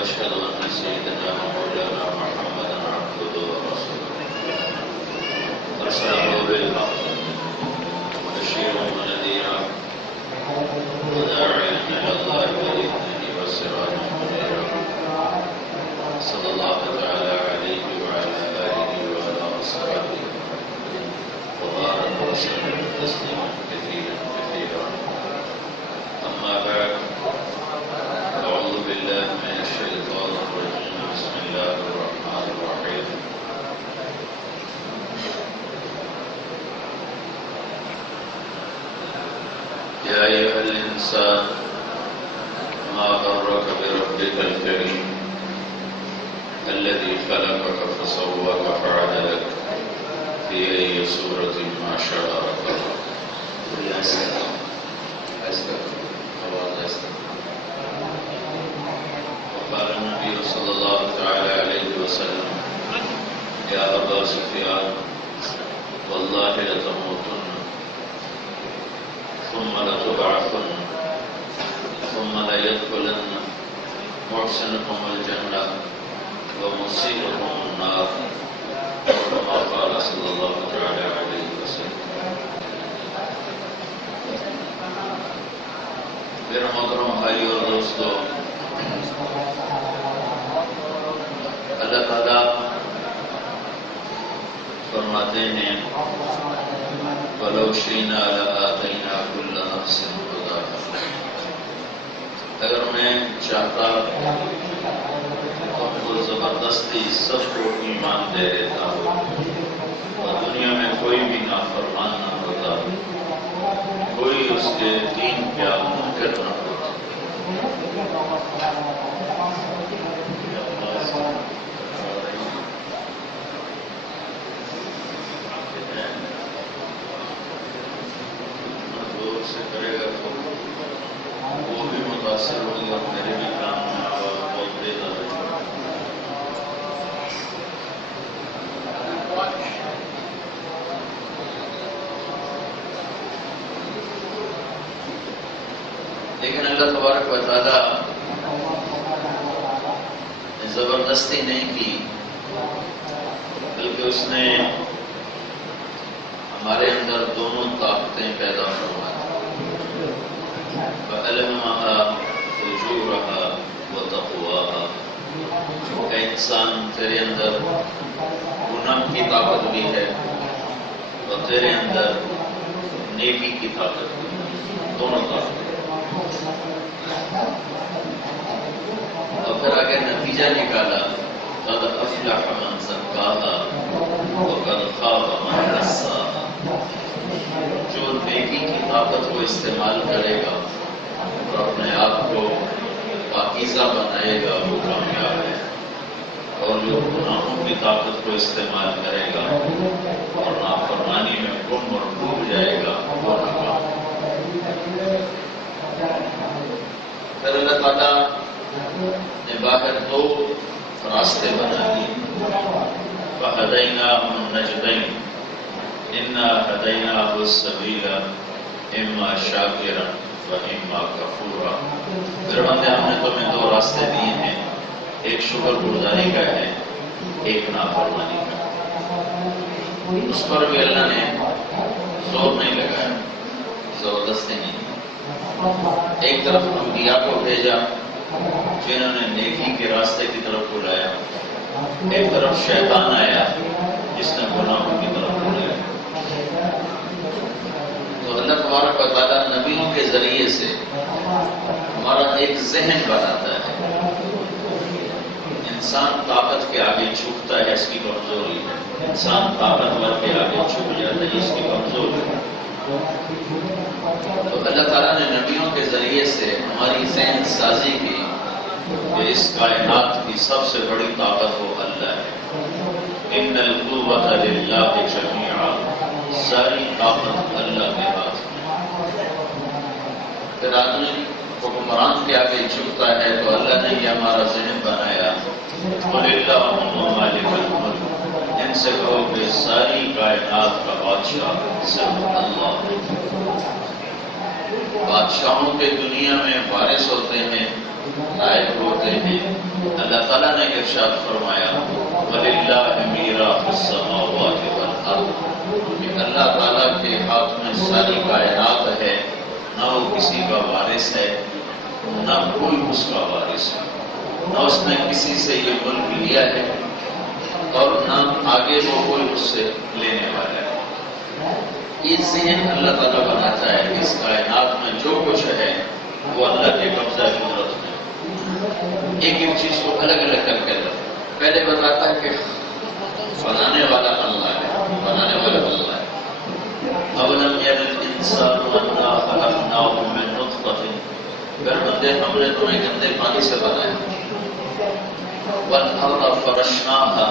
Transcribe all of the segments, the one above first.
وأشهد أن سيدنا ومولانا محمدا عبده ورسوله أرسله بالحق بشيرا ونذيرا وداعيا إلى الله بإذنه وسراجا منيرا صلى الله تعالى عليه وعلى آله وعلى أصحابه وبارك وسلم تسليما كثيرا كثيرا. أما بعد، أعوذ بالله من الشيطان الرجيم. بسم الله الرحمن الرحيم. يا أيها الإنسان ما غرك بربك الكريم الذي خلقك فسواك فعدلك في أي صورة ما شاء ركبك. وقال النبي صلى الله تعالى عليه وسلم: يا أبا سفيان والله لتموتن ثم لتبعثن ثم ليدخلن محسنكم الجنة ومسيئكم النار، كما قال صلى الله تعالى عليه وسلم. میرے محترم بھائی اور دوستو، اللہ تعالیٰ فرماتے ہیں: وَلَوْ شِئْنَا لَآتَيْنَا كُلَّ نَفْسٍ هُدَاهَا. اگر میں چاہتا تو زبردستی سب کو ایمان دے دیتا اور دنیا میں کوئی بھی نافرمان نہ ہوتا، کوئی اس کے دین کا منکر نہ ہوتا. زور سے کرے گا تو وہ بھی متاثر ہوگی اور میرے بھی کام میں آواز بہت تیز آ رہی ہے. لیکن اللہ تبارک و تعالیٰ نے زبردستی نہیں کی، بلکہ اس نے ہمارے اندر دونوں طاقتیں پیدا فرمائی. فَأَلْهَمَهَا فُجُورَهَا وَتَقْوَاهَا. کہ انسان تیرے اندر گناہ کی طاقت بھی ہے اور تیرے اندر نیکی کی طاقت بھی ہے، دونوں طاقتیں. اور پھر آگے نتیجہ نکالا: قَدْ أَفْلَحَ مَنْ زَكَّاهَا وَقَدْ خَابَ مَنْ دَسَّاهَا. جو نیکی کی طاقت کو استعمال کرے گا اور اپنے آپ کو پاکیزہ بنائے گا وہ کامیاب ہے، اور جو گناہوں کی طاقت کو استعمال کرے گا اور نافرمانی میں گم اور ڈوب جائے گا وہ ناکام. پھر اللہ تعالیٰ نے باہر دو راستے بنا دیے. فَهَدَيْنَاهُ النَّجْدَيْنِ إِنَّا هَدَيْنَاهُ السَّبِيلَ إِمَّا شَاكِرًا وَإِمَّا كَفُورًا. پھر ہم نے تمہیں دو راستے دیے ہیں، ایک شکر گزاری کا ہے، ایک نافرمانی کا. اس پر بھی اللہ نے زور نہیں لگایا، زبردستی نہیں. ایک طرف انبیاء کو بھیجا جنہوں نے نیکی کے راستے کی طرف بلایا، ایک طرف شیطان آیا جس نے گناہوں کی طرف بلایا. تو اللہ تبارک و تعالیٰ نبیوں کے ذریعے سے ہمارا ایک ذہن بناتا ہے. انسان طاقت کے آگے جھکتا ہے، اس کی کمزوری ہے. انسان طاقتور کے آگے جھک جاتا ہے، اس کی کمزوری ہے. تو اللہ تعالیٰ نے نبیوں کے ذریعے سے ہماری ذہن سازی کی کہ اس کائنات کی سب سے بڑی طاقت وہ اللہ ہے. ان القوۃ للہ جمیعا. ساری طاقت اللہ کے ہاتھ میں. پھر آدمی حکمران کے آگے جھکتا ہے تو اللہ نے یہ ہمارا ذہن بنایا: قل اللہم مالک الملک. ان سے کہو کہ ساری کائنات کا بادشاہ صرف اللہ ہے. بادشاہوں کے دنیا میں وارث ہوتے ہیں، نائب ہوتے ہیں۔ اللہ تعالیٰ نے ارشاد فرمایا وَلِلَّهِ مِيرَاثُ السَّمَاوَاتِ وَالْأَرْضِ، کہ اللہ تعالیٰ کے ہاتھ میں ساری کائنات ہے، نہ وہ کسی کا وارث ہے، نہ کوئی اس کا وارث ہے، نہ اس نے کسی سے یہ ملک لیا ہے اور نہ آگے وہ کوئی اس سے لینے والا ہے۔ یہ ذہن اللہ تعالیٰ بناتا ہے کہ اس کائنات میں جو کچھ ہے وہ اللہ کے قبضہ قدرت میں، ایک ایک چیز کو الگ الگ کر کے پہلے بتاتا ہے کہ بنانے والا اللہ ہے، بنانے والا اللہ ہے۔ اولم یر الانسان انا خلقناه من نطفة، پھر بندے ہم نے تمہیں گندے پانی سے بنایا۔ والارض فرشناها،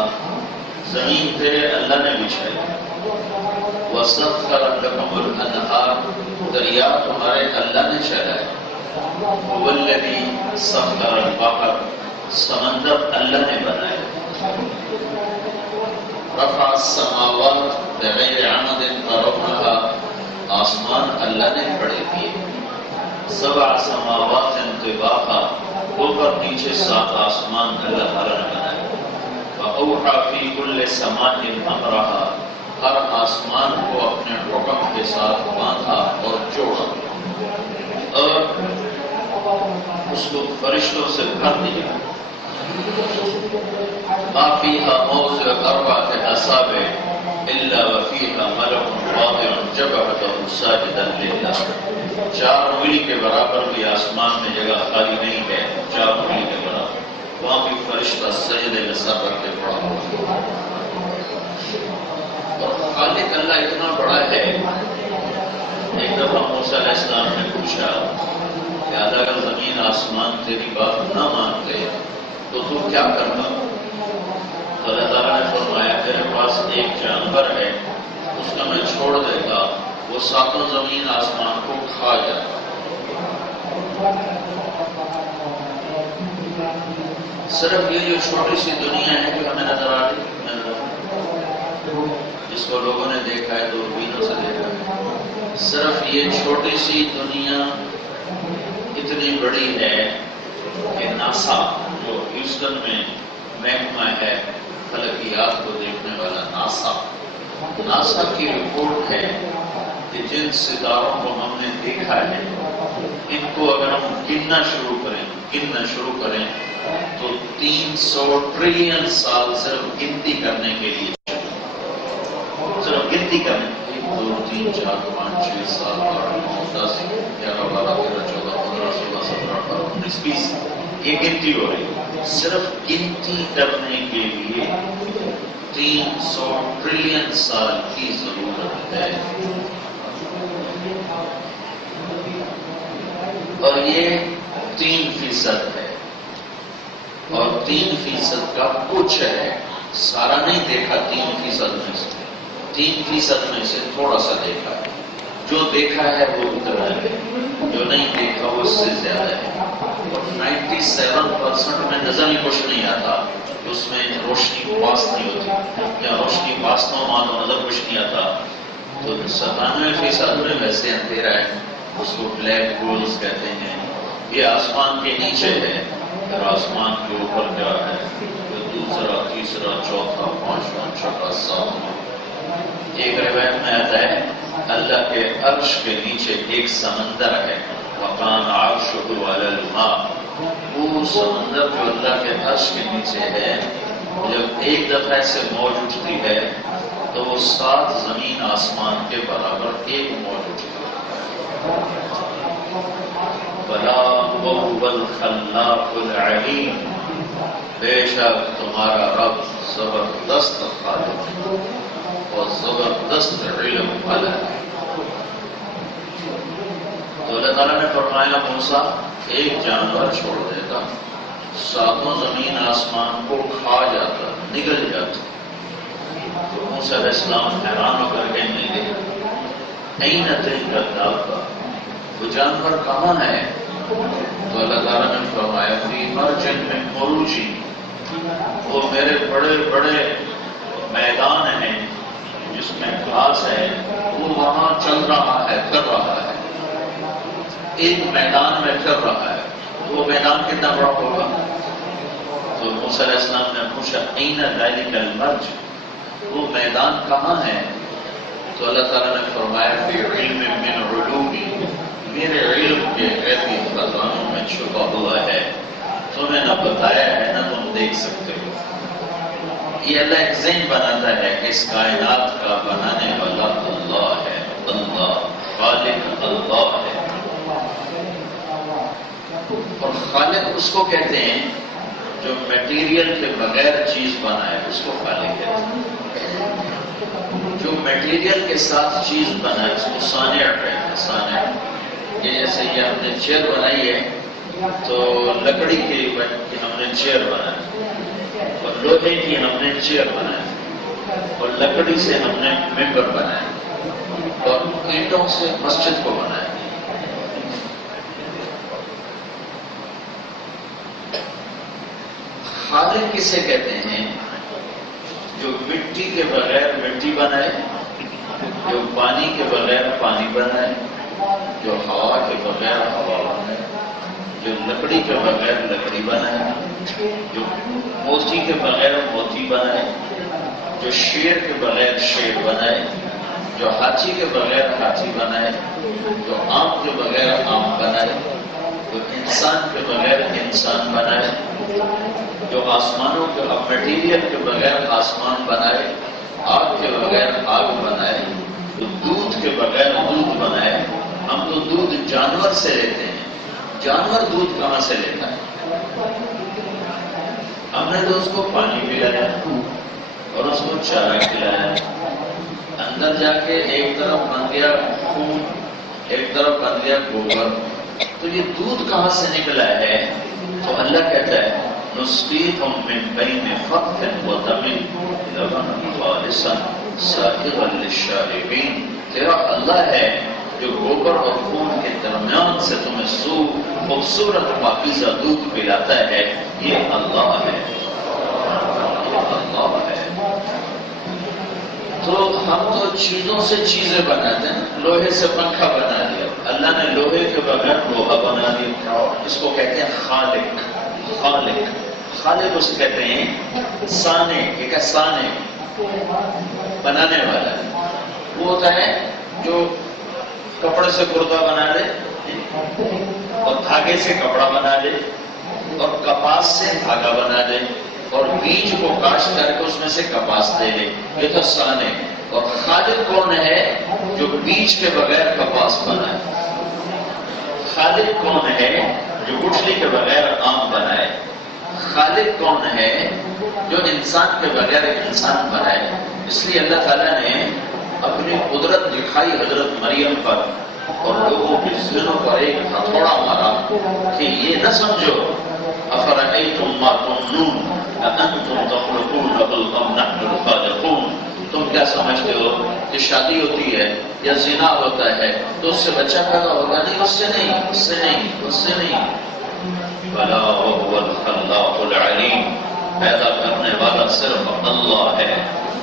زمین تیرے اللہ نے بچھائی۔ وسخر لكم الانہار، دریا تمہارے اللہ نے چلائے۔ هو الذی سخر البحر، سمندر اللہ نے بنایا۔ رفع السماوات بغیر عمد ترونها، آسمان اللہ نے کھڑے کیے۔ سبع سماوات طباقا، اوپر نیچے 7 آسمان اللہ تعالیٰ نے بنائے۔ وأوحى في كل سماء أمرها، ہر آسمان کو اپنے حکم کے ساتھ باندھا اور جوڑا اور اس کو فرشتوں سے بھر دیا۔ ما فيها موضع 4 أصابع إلا وفيها ملك واضع جبهته ساجدا لله، 4 انگلی کے برابر بھی آسمان میں جگہ خالی نہیں ہے، 4 انگلی کے برابر، وہاں بھی فرشتہ سجدے میں سر رکھ کے پڑا ہوا۔ اور خالق اللہ اتنا بڑا ہے۔ ایک دفعہ موسیٰ علیہ السلام نے پوچھا کہ اگر زمین آسمان تیری بات نہ مانتے تو تو کیا کرتا؟ تو اللہ تعالیٰ نے فرمایا تیرے پاس ایک جانور ہے، اس کو میں چھوڑ دیتا، وہ 7 زمین آسمان کو کھا جاتا۔ صرف یہ جو چھوٹی سی دنیا ہے جو ہمیں نظر آ رہی، جس کو لوگوں نے دیکھا ہے، دوربینوں سے دیکھا ہے، صرف یہ چھوٹی سی دنیا اتنی بڑی ہے کہ ناسا جو ہیوسٹن میں محکمہ ہے فلکیات کو دیکھنے والا، ناسا کی رپورٹ ہے کہ جن ستاروں کو ہم نے دیکھا ہے ان کو اگر ہم گننا شروع کریں تو 300 ٹریلین سال صرف گنتی کرنے کے لیے، صرف گنتی کریں 1 2 3 4 5 6 7 8 9 10 11 12 13 14 15 16 17 18 19 20 یہ گنتی ہو رہی، صرف گنتی کرنے کے لیے 300 ٹریلین سال کی ضرورت ہے۔ اور یہ 3% ہے، اور 3% کا کچھ ہے، سارا نہیں دیکھا 3% میں سے، 3% میں سے تھوڑا سا دیکھا ہے، جو دیکھا ہے وہ اتنا ہے، جو نہیں دیکھا وہ اس سے زیادہ ہے۔ اور 97% میں نظر ہی کچھ نہیں آتا، اس میں روشنی پاس نہیں ہوتی، یا روشنی پاس نہ ہو تو نظر کچھ نہیں آتا، تو 97% میں ویسے اندھیرا ہے، اس کو بلیک ہولز کہتے ہیں۔ یہ آسمان کے نیچے ہے، اور آسمان کے اوپر کیا ہے، دوسرا تیسرا چوتھا پانچواں چھٹا ساتواں۔ ایک روایت میں آتا ہے اللہ کے عرش کے نیچے ایک سمندر ہے، وَكَانَ عَرْشُهُ عَلَى الْمَاءِ، وہ سمندر جو اللہ کے عرش کے نیچے ہے، جب ایک دفعہ سے موج اٹھتی ہے تو وہ 7 زمین آسمان کے برابر ایک موج اٹھتی ہے۔ بلا وهو الخلاق العلیم، بے شک تمہارا رب زبردست خالق ہے اور زبردست علم والا ہے۔ تو اللہ تعالیٰ نے فرمایا موسیٰ ایک جانور چھوڑ دیتا، 7 زمین آسمان کو کھا جاتا، نگل جاتا۔ تو موسیٰ علیہ السلام حیران ہو کر کہنے لگے این تلک الدابہ، وہ جانور کہاں ہے؟ تو اللہ تعالیٰ نے فرمایا فی مرج من مروجی، وہ میرے بڑے بڑے میدان ہیں جس میں گھاس ہے، وہ وہاں چل رہا ہے، کر رہا ہے۔ ایک میدان میں پھر رہا ہے، وہ میدان کتنا بڑا ہوگا؟ تو موسیٰ علیہ السلام نے پوچھا این ذلک المرج، وہ میدان کہاں ہے؟ تو اللہ تعالیٰ نے فرمایا فی علم من علومی، میرے علم کے غیبی خزانوں میں چھپا ہوا ہے، تمہیں نہ بتایا ہے نہ تم دیکھ سکتے ہو۔ یہ اللہ ایک ذہن بناتا ہے کہ اس کائنات کا بنانے والا اللہ ہے، اللہ خالق اللہ ہے، اور خالق اس کو کہتے ہیں جو میٹیریل کے بغیر چیز بنائے، اس کو خالق کہتے ہیں۔ جو میٹیریل کے ساتھ چیز بنائے اس کو صانع کہتے ہیں، صانع۔ یہ جیسے یہ ہم نے چیئر بنائی ہے تو لکڑی کی ہم نے چیئر بنائی، اور لوہے کی ہم نے چیئر بنائی، اور لکڑی سے ہم نے ممبر بنائے، اور اینٹوں سے مسجد کو بنایا۔ خالق کسے کہتے ہیں؟ جو مٹی کے بغیر مٹی بنائے، جو پانی کے بغیر پانی بنائے، جو ہوا کے بغیر ہوا بنائے، جو لکڑی کے بغیر لکڑی بنائے، جو موتی کے بغیر موتی بنائے، جو شیر کے بغیر شیر بنائے، جو ہاتھی کے بغیر ہاتھی بنائے، جو آم کے بغیر آم بنائے، جو انسان کے بغیر انسان بنائے، جو آسمانوں کے میٹیریل کے بغیر آسمان بنائے، آگ کے بغیر آگ بنائے، جو دودھ کے بغیر دودھ بنائے۔ ہم تو دودھ جانور سے لیتے ہیں، جانور دودھ کہاں سے لیتا ہے؟ ہم نے تو اس کو پانی پلایا اور اس کو چارہ کھلایا، اندر جا کے ایک طرف بن گیا خون، ایک طرف بن گیا گوبر، تو یہ دودھ کہاں سے نکلا ہے؟ تو اللہ کہتا ہے نسقيكم من بين فرث ودم لبنا خالصا سائغا للشاربين۔ تیرا اللہ ہے جو گوبر اور خون کے درمیان سے تمہیں خوبصورت پاکیزہ دودھ پلاتا ہے، یہ اللہ ہے، یہ اللہ ہے۔ تو ہم تو چیزوں سے چیزیں بناتے ہیں، لوہے سے پنکھا بنا دیا، اللہ نے لوہے کے بغیر لوہا بنا دیا، اس کو کہتے ہیں خالق۔ خالق خالق اسے کہتے ہیں صانع، ایک ہے صانع بنانے والا، وہ ہوتا ہے جو کپڑے سے کرتا بنا دے اور دھاگے سے کپڑا بنا دے اور کپاس سے دھاگا بنا دے اور بیج کو کاشت کر کے اس میں سے کپاس دے دے، یہ تو صانع۔ اور خالق کون ہے؟ جو بیج کے بغیر کپاس بنائے۔ خالق کون ہے؟ جو گٹھلی کے بغیر آم بنائے۔ خالق کون ہے؟ جو انسان کے بغیر انسان بنائے۔ اس لیے اللہ تعالیٰ نے اپنی قدرت دکھائی حضرت مریم پر اور لوگوں کے ذہنوں پر ایک ہتھوڑا مارا کہ یہ نہ سمجھو افرأیتم ما تمنون اانتم تخلقونہ ام نحن الخالقون، تم کیا سمجھتے ہو کہ شادی ہوتی ہے یا زنا ہوتا ہے تو اس سے بچہ پیدا ہوگا؟ نہیں، اس سے نہیں، اس سے نہیں، اس سے نہیں۔ بلا وهو الخلاق العلیم، پیدا کرنے والا صرف اللہ ہے،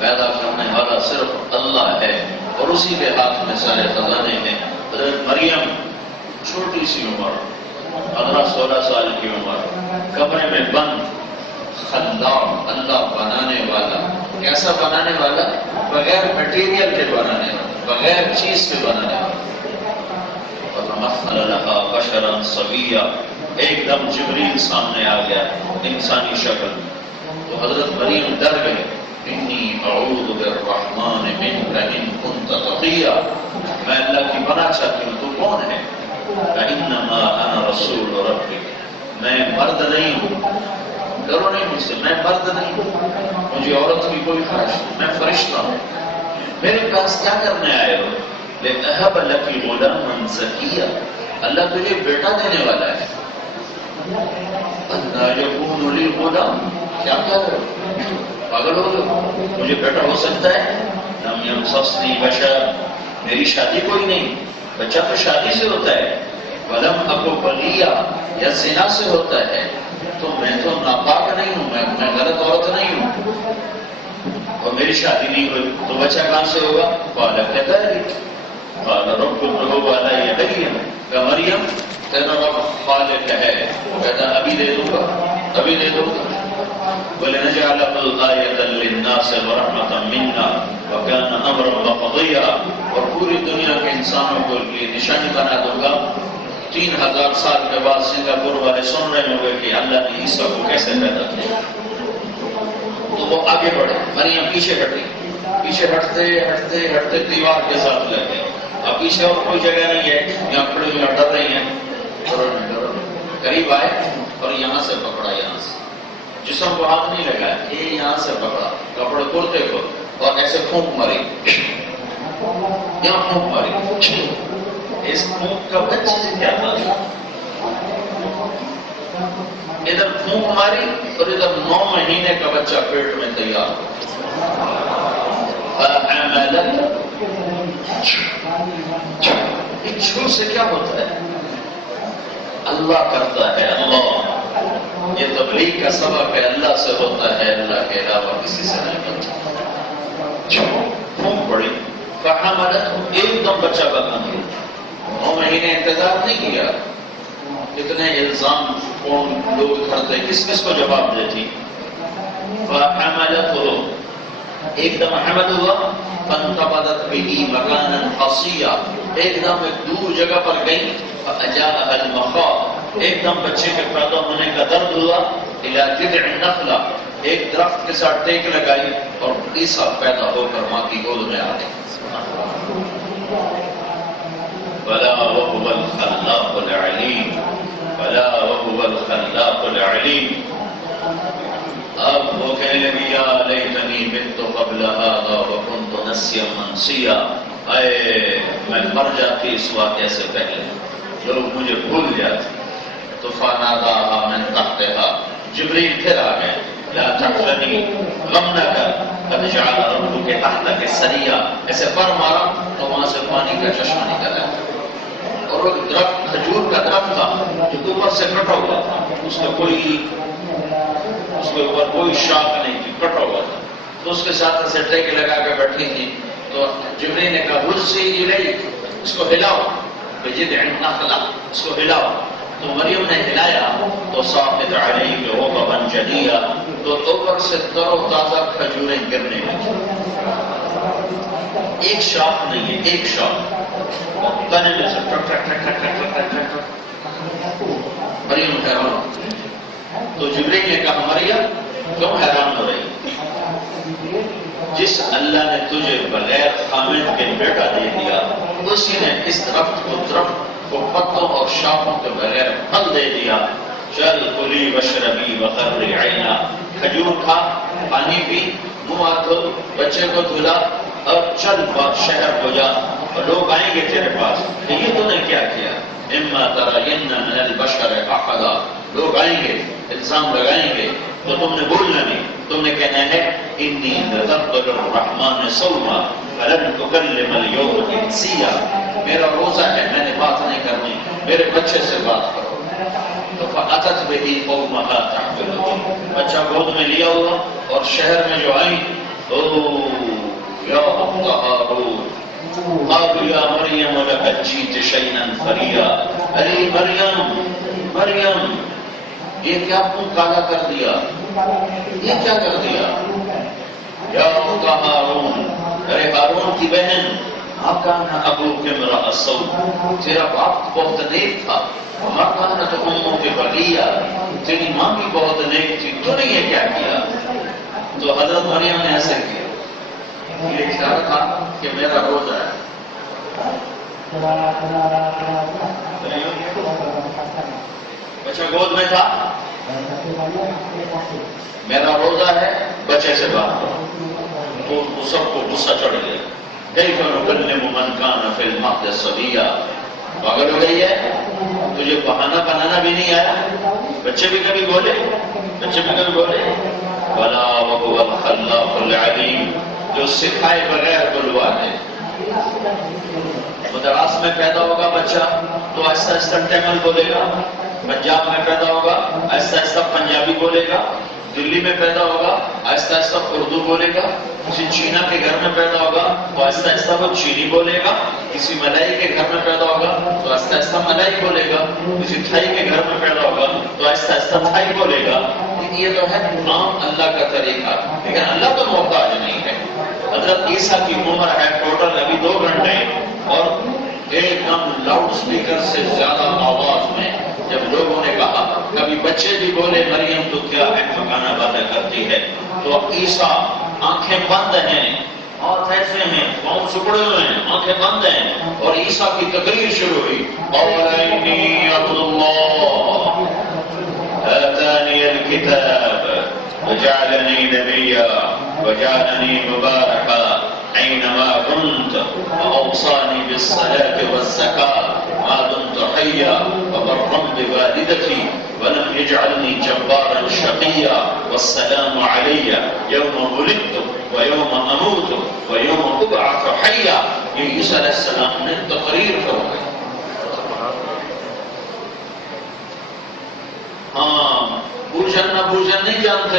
پیدا کرنے والا صرف اللہ ہے، اور اسی کے ہاتھ میں سارے خزانے ہیں۔ حضرت مریم چھوٹی سی عمر، 15-16 سال کی عمر، کمرے میں بند، خلاق اللہ بنانے والا۔ کیسا بنانے والا؟ بغیر مٹیریل کے بنانے والا، بغیر چیز کے بنانے والا۔ وَتَمَثَّلَ لَهَا بَشَرًا صَوِيًّا، ایک دم جبریل سامنے آ گیا انسانی شکل، تو حضرت مریم ڈر گئے، انی اعوذ بالرحمن منک ان کنت تقیا، میں اللہ کی پناہ چاہتی ہوں، تو کون ہے؟ فانما انا رسول ربک، میں مرد نہیں ہوں، ڈرو نہیں مجھ سے، میں مرد نہیں ہوں، مجھے عورت کی کوئی خواہش نہیں، میں فرشتہ ہوں، میرے پاس کیا کرنے آئے ہو؟ لِأَهَبَ لَكِ غُلَامًا زَكِيًّا، اللہ تجھے بیٹا دینے والا ہے۔ اَنَّىٰ يَكُونُ لِي غُلَامٌ، کیا کہہ رہے ہو؟ پاگل ہو گئے؟ مجھے بیٹا ہو سکتا ہے؟ لَمْ يَمْسَسْنِي بَشَرٌ، میری شادی کوئی نہیں، بچہ تو شادی سے ہوتا ہے، وَلَمْ أَكُ بَغِيًّا، یا زنا سے ہوتا ہے، تو میں تو ناپاک نہیں ہوں، میں غلط عورت نہیں ہوں، اور میری شادی نہیں ہوئی تو بچہ کہاں سے ہوگا؟ قَالَ كَذَلِكَ قَالَ رَبُّكَ هُوَ عَلَيَّ هَيِّنٌ، کہ مریم تیرا رب خالق ہے. کہتا ابھی دے دوں گا، ابھی دے دوں گا. وَلِنَجْعَلَهُ آيَةً لِلنَّاسِ وَرَحْمَةً مِنَّا وَكَانَ أَمْرًا مَقْضِيًّا. اور پوری دنیا کے انسانوں کو یہ نشانی بنا دوں گا. 3000 سال کے بعد سنگاپور والے سن رہے ہوں گے کہ اللہ نے عیسیٰ کو کیسے پیدا کیا. تو وہ آگے بڑھے، مریم پیچھے ہٹی، پیچھے ہٹتے ہٹتے ہٹتے دیوار کے ساتھ لگ گئے. اب پیچھے اور کوئی جگہ نہیں ہے، یہاں کھڑے ہوئے ڈر رہی ہیں. قریب آئے اور یہاں سے پکڑا، یہاں سے جسم کو ہاتھ نہیں لگا، یہ یہاں سے پکڑا کپڑے کرتے کو اور ایسے پھونک ماری، یہاں پھونک ماری. اس پھونک کا بچے سے کیا تھا؟ ادھر پھونک ماری اور ادھر 9 مہینے کا بچہ پیٹ میں تیار. ایک چھو سے کیا ہوتا ہے؟ اللہ کرتا ہے. اللہ، یہ تبلیغ کا سبب ہے، اللہ سے ہوتا ہے، اللہ کے علاوہ کسی سے نہیں ہوتا. پھونک پڑی، فحملت، ایک دم بچہ بنا دیا. 9 مہینے انتظار نہیں کیا. اتنے الزام کون لوگ کرتے، کس کس کو جواب دیتی. فحملت، ایک دم حمل ہوا. فانتبذت به مکانا قصیا، ایک دم ایک دور جگہ پر گئی. فاجاءها المخاض، ایک دم بچے کے پیدا ہونے کا درد ہوا. الى جذع النخلہ، ایک درخت کے ساتھ ٹیک لگائی اور عیسیٰ پیدا ہو کر ماں کی گود میں آ گئے. بلا وهو الخلاق العلیم، بلا وهو الخلاق العلیم. اب وہ کہنے لگی یا لیتنی مت قبل هذا وكنت نسیا منسیا. اے میں مر جاتی اس واقعے سے پہلے، لوگ مجھے بھول جاتے. تو فناداها من تحتها، جبریل پھر آ گئے. لا تحزنی، غم نہ کر، قد جعل ربک تحتک سریا. ایسے پر مارا تو وہاں سے پانی کا چشمہ نکل آیا. اور وہ درخت کھجور کا درخت تھا جو اوپر سے کٹا ہوا تھا، اس کے اوپر کوئی شاخ نہیں تھی، کٹا ہوا تھا. تو اس کے ساتھ ایسے ٹیکے لگا کے بیٹھی تھی. تو جبریل نے کہا رسی الیک، اس کو ہلاؤ. بجذع النخلہ، اس کو ہلاؤ. تو مریم نے ہلایا تو ساقط علیہ رطبا جنیا، تو اوپر سے تر و تازہ کھجوریں گرنے لگی. ایک شاخ نہیں ہے، ایک شاخ. تنے میں سے ٹک ٹک ٹک ٹک ٹک ٹک ٹک ٹک. مریم حیران. تو جبریل نے کہا مریم کیوں حیران ہو رہی؟ جس اللہ نے تجھے بغیر خامد کے بیٹا دے دیا، اسی نے اس درخت کو پتوں اور شاخوں کے بغیر پھل دے دیا. چل کلی وشربی وقرری عینا، کھجور کھا، پانی پی، منہ ہاتھ دھو، بچے کو دھلا اور چل شہر ہو جا اور لوگ آئیں گے تیرے پاس کہ یہ تو نے کیا کیا. اما ترین من البشر احدا، لوگ آئیں گے الزام لگائیں گے تو تم نے بولنا نہیں. تم نے کہنا ہے انی نذرت للرحمن صوما فلن اکلم اليوم انسیا، میرا روزہ ہے، میں نے بات نہیں کرنی، میرے بچے سے بات کرو. تو فاتت به قومها تحمله، بچہ گود میں لیا ہوا اور شہر میں جو آئی، او یا اخت ہارون قالوا یا مریم لقد جئت شیئا فریا. ارے مریم، مریم یہ کیا تم کالا کر دیا، یہ کیا کر دیا. یا اخت ہارون، ارے ہارون کی بہن، ما کان ابوک امرأ سوء، تیرا باپ بہت نیک تھا. ما کانت امک بغیہ، تیری ماں بھی بہت نیک تھی، تو نے یہ کیا کیا. تو حضرت مریم نے ایسے کیا. یہ خیال تھا کہ میرا روزہ ہے، بچہ گود میں تھا، میرا روزہ ہے، بچے سے بات کرو. تو سب کو غصہ چڑھ گیا. کیف نکلم من کان فی المہد صبیا، پاگل ہو گئی ہے، تجھے بہانہ بنانا بھی نہیں آیا. بچے بھی کبھی بولے، بچے بھی کبھی بولے. بلا وهو الخلاق العلیم، جو سکھائے بغیر بلوا دے. مدراس میں پیدا ہوگا بچہ تو آہستہ آہستہ تمل بولے گا. پنجاب میں پیدا ہوگا آہستہ آہستہ پنجابی بولے گا. دلی میں پیدا ہوگا آہستہ آہستہ اردو بولے گا، کسی چینا کے گھر میں پیدا ہوگا تو آہستہ آہستہ وہ چینی بولے گا، کسی ملائی کے گھر میں پیدا ہوگا تو آہستہ آہستہ ملائی بولے گا، کسی تھائی کے گھر میں پیدا ہوگا تو آہستہ آہستہ تھائی بولے گا۔ یہ تو ہے عام اللہ کا طریقہ، لیکن اللہ تو محتاج نہیں ہے۔ حضرت عیسیٰ کی عمر ہے ٹوٹل ابھی 2 گھنٹے، اور ایک دم لاؤڈ اسپیکر سے زیادہ آواز میں جب لوگوں نے کہا، کبھی بچے بھی بولے مریم تو کیا احمقانہ باتیں کرتی ہے، تو عیسیٰ آنکھیں بند ہیں، ہاتھ ایسے ہیں، پاؤں سکڑے ہوئے ہیں، آنکھیں بند ہیں، اور عیسیٰ کی تقریر شروع ہوئی، اولئنی عبد اللہ آتانی الکتاب وجعلنی نبیا وجعلنی مبارکا أينما كنت وأوصاني بالصلاة والزكاة ما دمت حيا وبرا بوالدتي ولم يجعلني جبارا شقيا والسلام علي يوم ولدت ويوم أموت ويوم أبعث حيا۔ یہ عیسیٰ علیہ السلام نے تقریر فرمائی۔ ہاں بوجھن نہ بوجھن نہیں جانتے،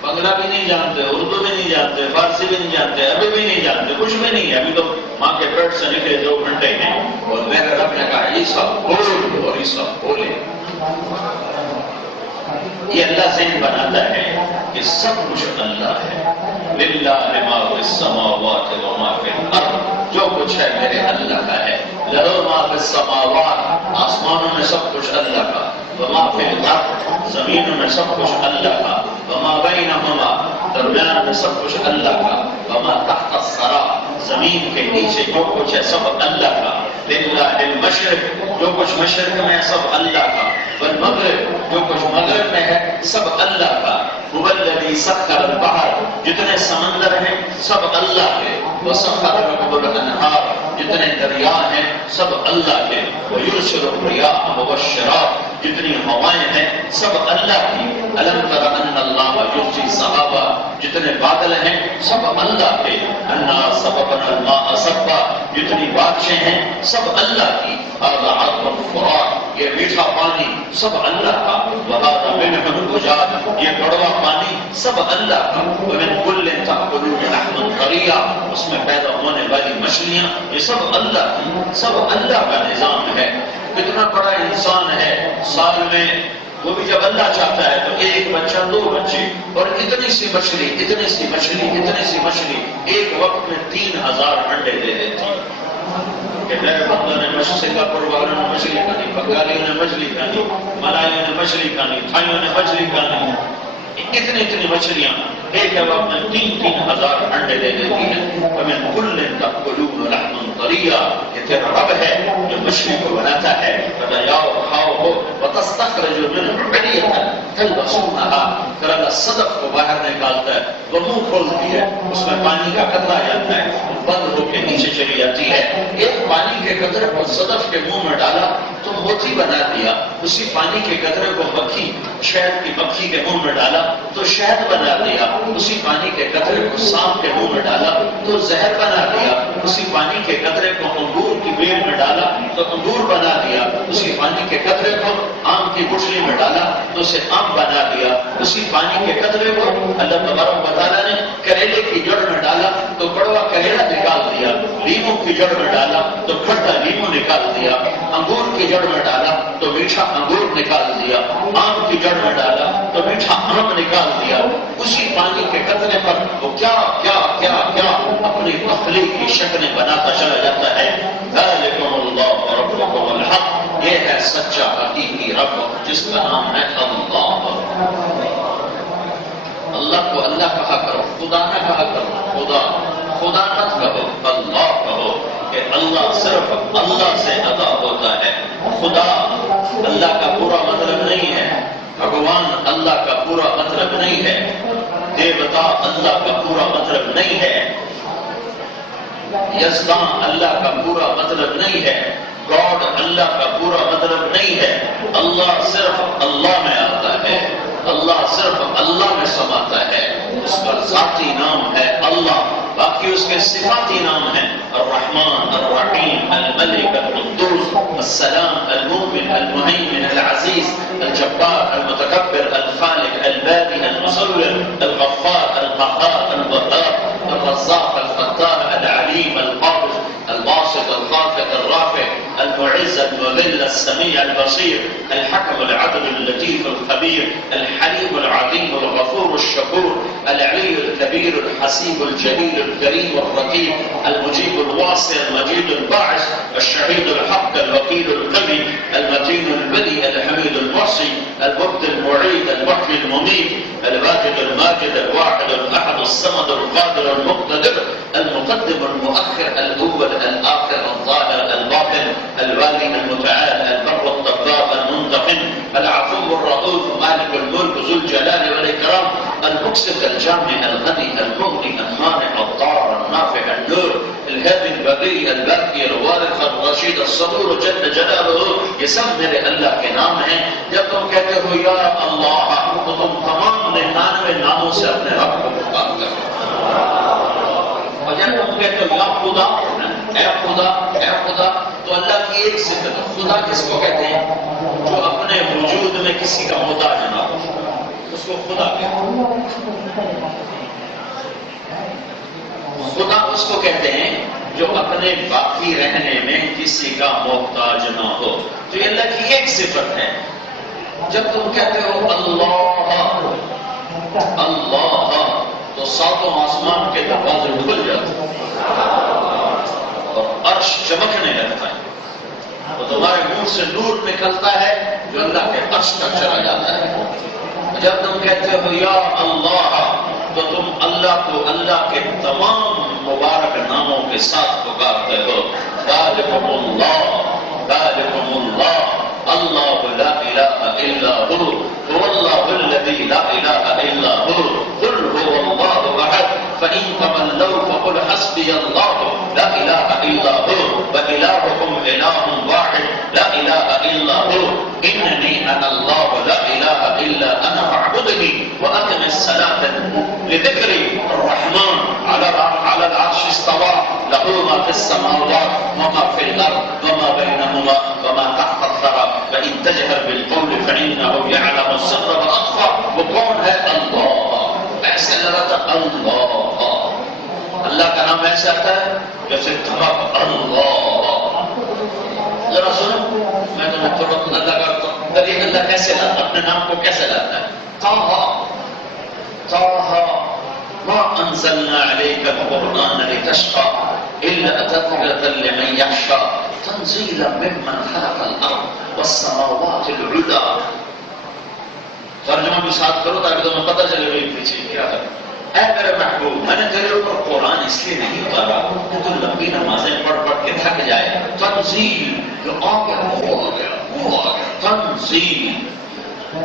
بنگلہ بھی نہیں جانتے، اردو بھی نہیں جانتے، فارسی بھی نہیں جانتے، عربی بھی نہیں جانتے، کچھ بھی نہیں ہے، ابھی تو ماں کے پیٹ سے نکلے 2 گھنٹے ہیں، اور میرے رب نے کہا عیسیٰ بول، اور عیسیٰ بولے۔ یہ اللہ ذہن بناتا ہے کہ سب کچھ اللہ ہے، للہ ما فی السماوات و ما فی الارض، جو کچھ ہے میرے اللہ کا ہے، لہو ما فی السماوات، آسمانوں میں سب کچھ اللہ کا، وما فی الارض، زمینوں میں سب کچھ اللہ کا، وما بینہما، درمیان میں سب کچھ اللہ کا، وما تحت الثری، زمین کے نیچے جو کچھ ہے سب اللہ کا، للہ المشرق، جو کچھ مشرق میں ہے سب اللہ کا، والمغرب، جو کچھ مغرب میں ہے سب اللہ کا، هو الذی سخر البحر، جتنے سمندر ہیں سب اللہ کے، وسخر لکم الانہار، جتنے دریا ہیں سب اللہ کے، ویرسل الرياح مبشرات، جتنی ہوائیں ہیں سب اللہ کی، الم تر ان اللہ یزجی سحابا، جتنے بادل ہیں سب اللہ کے، انا صببنا الماء صبا، جتنی بارشیں ہیں سب اللہ کی، هذا عذب الفرات، یہ میٹھا پانی سب اللہ کا، وهذا ملح الأجاج، یہ کڑوا پانی سب اللہ کا، ومن كل تأكلون لحما طريا، اس میں پیدا ہونے والی مچھلیاں یہ سب اللہ کی، سب اللہ کا نظام ہے۔ کتنا بڑا انسان ہے، سال میں وہ بھی جب اللہ چاہتا ہے تو 1 بچہ 2 بچے، اور اتنی سی مچھلی اتنی سی مچھلی اتنی سی مچھلی ایک وقت میں 3000 انڈے دے دیتی۔ کہ میرے بندوں نے سنگاپور والوں نے مچھلی کھانی، بنگالیوں نے مچھلی کھانی، ملائیوں نے مچھلی کھانی، تھائیوں نے مچھلی کھانی، اتنی مچھلیاں ایک وقت میں 3000 انڈے دے دیتی ہیں۔ وَمِن كُلٍّ تَأْكُلُونَ لَحْمًا طَرِيًّا، یہ تیرا رب ہے جو مچھلی کو بناتا ہے، فَتَيَاؤ کھاؤ ہو، وَتَسْتَخْرَجُ مِنْهُ حِلْيَةً تَلْبَسُونَهَا، پھر اللہ صدف کو باہر نکالتا ہے، وہ منہ کھولتی ہے، اس میں پانی کا قطرہ جاتا ہے، بند ہو کے نیچے چلی جاتی ہے۔ ایک پانی کے قطرے کو صدف کے منہ میں ڈالا تو موتی بنا دیا، اسی پانی کے قطرے کو مکھی، شہد کی مکھی کے منہ میں ڈالا تو شہد بنا دیا، اسی پانی کے قطرے کو سانپ کے منہ میں ڈالا تو زہر بنا دیا، اسی پانی کے قطرے کو انگور کی بیل میں ڈالا تو انگور بنا دیا، اسی پانی کے قطرے کو آم کی گٹھلی میں ڈالا تو اسے آم بنا دیا، اسی پانی کے قطرے کو اللہ تبارک و تعالیٰ نے کریلے کی جڑ میں ڈالا تو کڑوا کریلا نکال دیا، لیمو کی جڑ میں ڈالا تو کھٹا لیمو نکال دیا، انگور کی جڑ میں ڈالا تو میٹھا انگور نکال دیا، آم کی جڑ میں ڈالا تو میٹھا آم نکال دیا، اسی پانی کے قطرے پر وہ کیا کیا کیا کیا اپنی تخلیق کی شکلیں بناتا چلا جاتا ہے۔ ذالکم اللہ ربکم الحق، یہ ہے سچا حقیقی رب جس کا نام ہے اللہ۔ اللہ کو اللہ کہا کرو، خدا نہ کہا کرو، خدا خدا مت کہو، اللہ کہو، کہ اللہ صرف اللہ سے ادا ہوتا ہے۔ خدا اللہ کا پورا مطلب نہیں ہے، بھگوان اللہ کا پورا مطلب نہیں ہے، دیوتا اللہ کا پورا مطلب نہیں ہے، یزدان اللہ کا پورا مطلب نہیں ہے، گاڈ اللہ کا پورا مطلب نہیں ہے۔ اللہ صرف اللہ میں آتا ہے، اللہ صرف اللہ میں سماتا ہے، اس کا ذاتی نام ہے اللہ، باقی اس کے صفاتی نام ہیں الرحمن الرحیم الملک القدوس السلام المؤمن المہیمن العزیز الجبار المتکبر الخالق الباری المصور السميع البصير الحكم العدل اللطيف الخبير الحليم العظيم الغفور الشكور العلي الكبير الحسيب الجليل الكريم الرقيب المجيب الواسع المجيد الباعث الشهيد الحق الوكيل القوي المتين البديع الحميد المحصي المبدي المعيد المحيي المميت الواجد الماجد الواحد الأحد الصمد القادر المقتدر المقدم المؤخر الأول الآخر الظاهر الباطن الوالي المتعال البر الطباب المنتقم العفو الرؤوف مالك الملك ذو الجلال والإكرام المقسط الجامع الغني المغني المانع الضار النافع النور الهادي البديع الباقي الوارث الرشيد الصبور جل جلاله. یہ سب میرے اللہ کے نام ہیں. جب تم کہتے ہو یا اللہ تو تم تمام 99 ناموں سے اپنے رب کو پکارتے ہو. اور جب تم کہتے ہو یا خدا اے خدا اے خدا تو اللہ کی ایک صفت. خدا کس کو کہتے ہیں؟ جو اپنے وجود میں کسی کا محتاج نہ ہو اس کو خدا کہتے ہیں. خدا اس کو کہتے ہیں جو اپنے باقی رہنے میں کسی کا محتاج نہ ہو. تو یہ اللہ کی ایک صفت ہے. جب تم کہتے ہو اللہ اللہ تو ساتوں آسمان کے دروازے کھل جاتے اور عرش چمکنے لگتا ہے. تو تمہارے منہ سے نور نکلتا ہے جو اللہ کے عرش تک چلا جاتا ہے. جب تم کہتے ہو یا اللہ تو تم اللہ کو اللہ کے تمام مبارک ناموں کے ساتھ پکارتے ہو. ذالکم اللہ ذالکم اللہ اللہ لا الہ الا هو اللہ الذی لا الہ الا هو قل هو اللہ احد فإن تولوا فقل حسبي الله لا إله إلا هو وإلهكم إله واحد لا إله إلا هو إنني أنا الله لا إله إلا أنا فاعبدني وأقم الصلاة لذكري. الرحمن على العرش استوى له ما في السماوات وما في الأرض وما بينهما وما تحت الثرى فإن تجهر بالقول فإنه يعلم السر وأخفى. وكون ہے اللہ ایسے لگتا اللہ. اللہ کا نام ایسا آتا ہے جیسے تھرک اللہ. ذرا سنو میں تمہیں تھرک اللہ کرتا ہوں. دیکھیے اللہ کیسے لاتا اپنے نام کو کیسے لاتا ہے. طه ما انزلنا عليك القرآن لتشقى إلا تذكرة لمن يخشى تنزيلا ممن خلق الأرض والسماوات العلى. ترجمہ بھی ساتھ کرو تاکہ تمہیں پتہ چلے گا پیچھے کیا ہے. اے میرے محبوب میں نے تیرے اوپر قرآن اس لیے نہیں اتارا کہ تو لمبی نمازیں پڑھ پڑھ کے تھک جائے. تنزیل جو آ گیا وہ آ گیا وہ آ گیا. تنزیل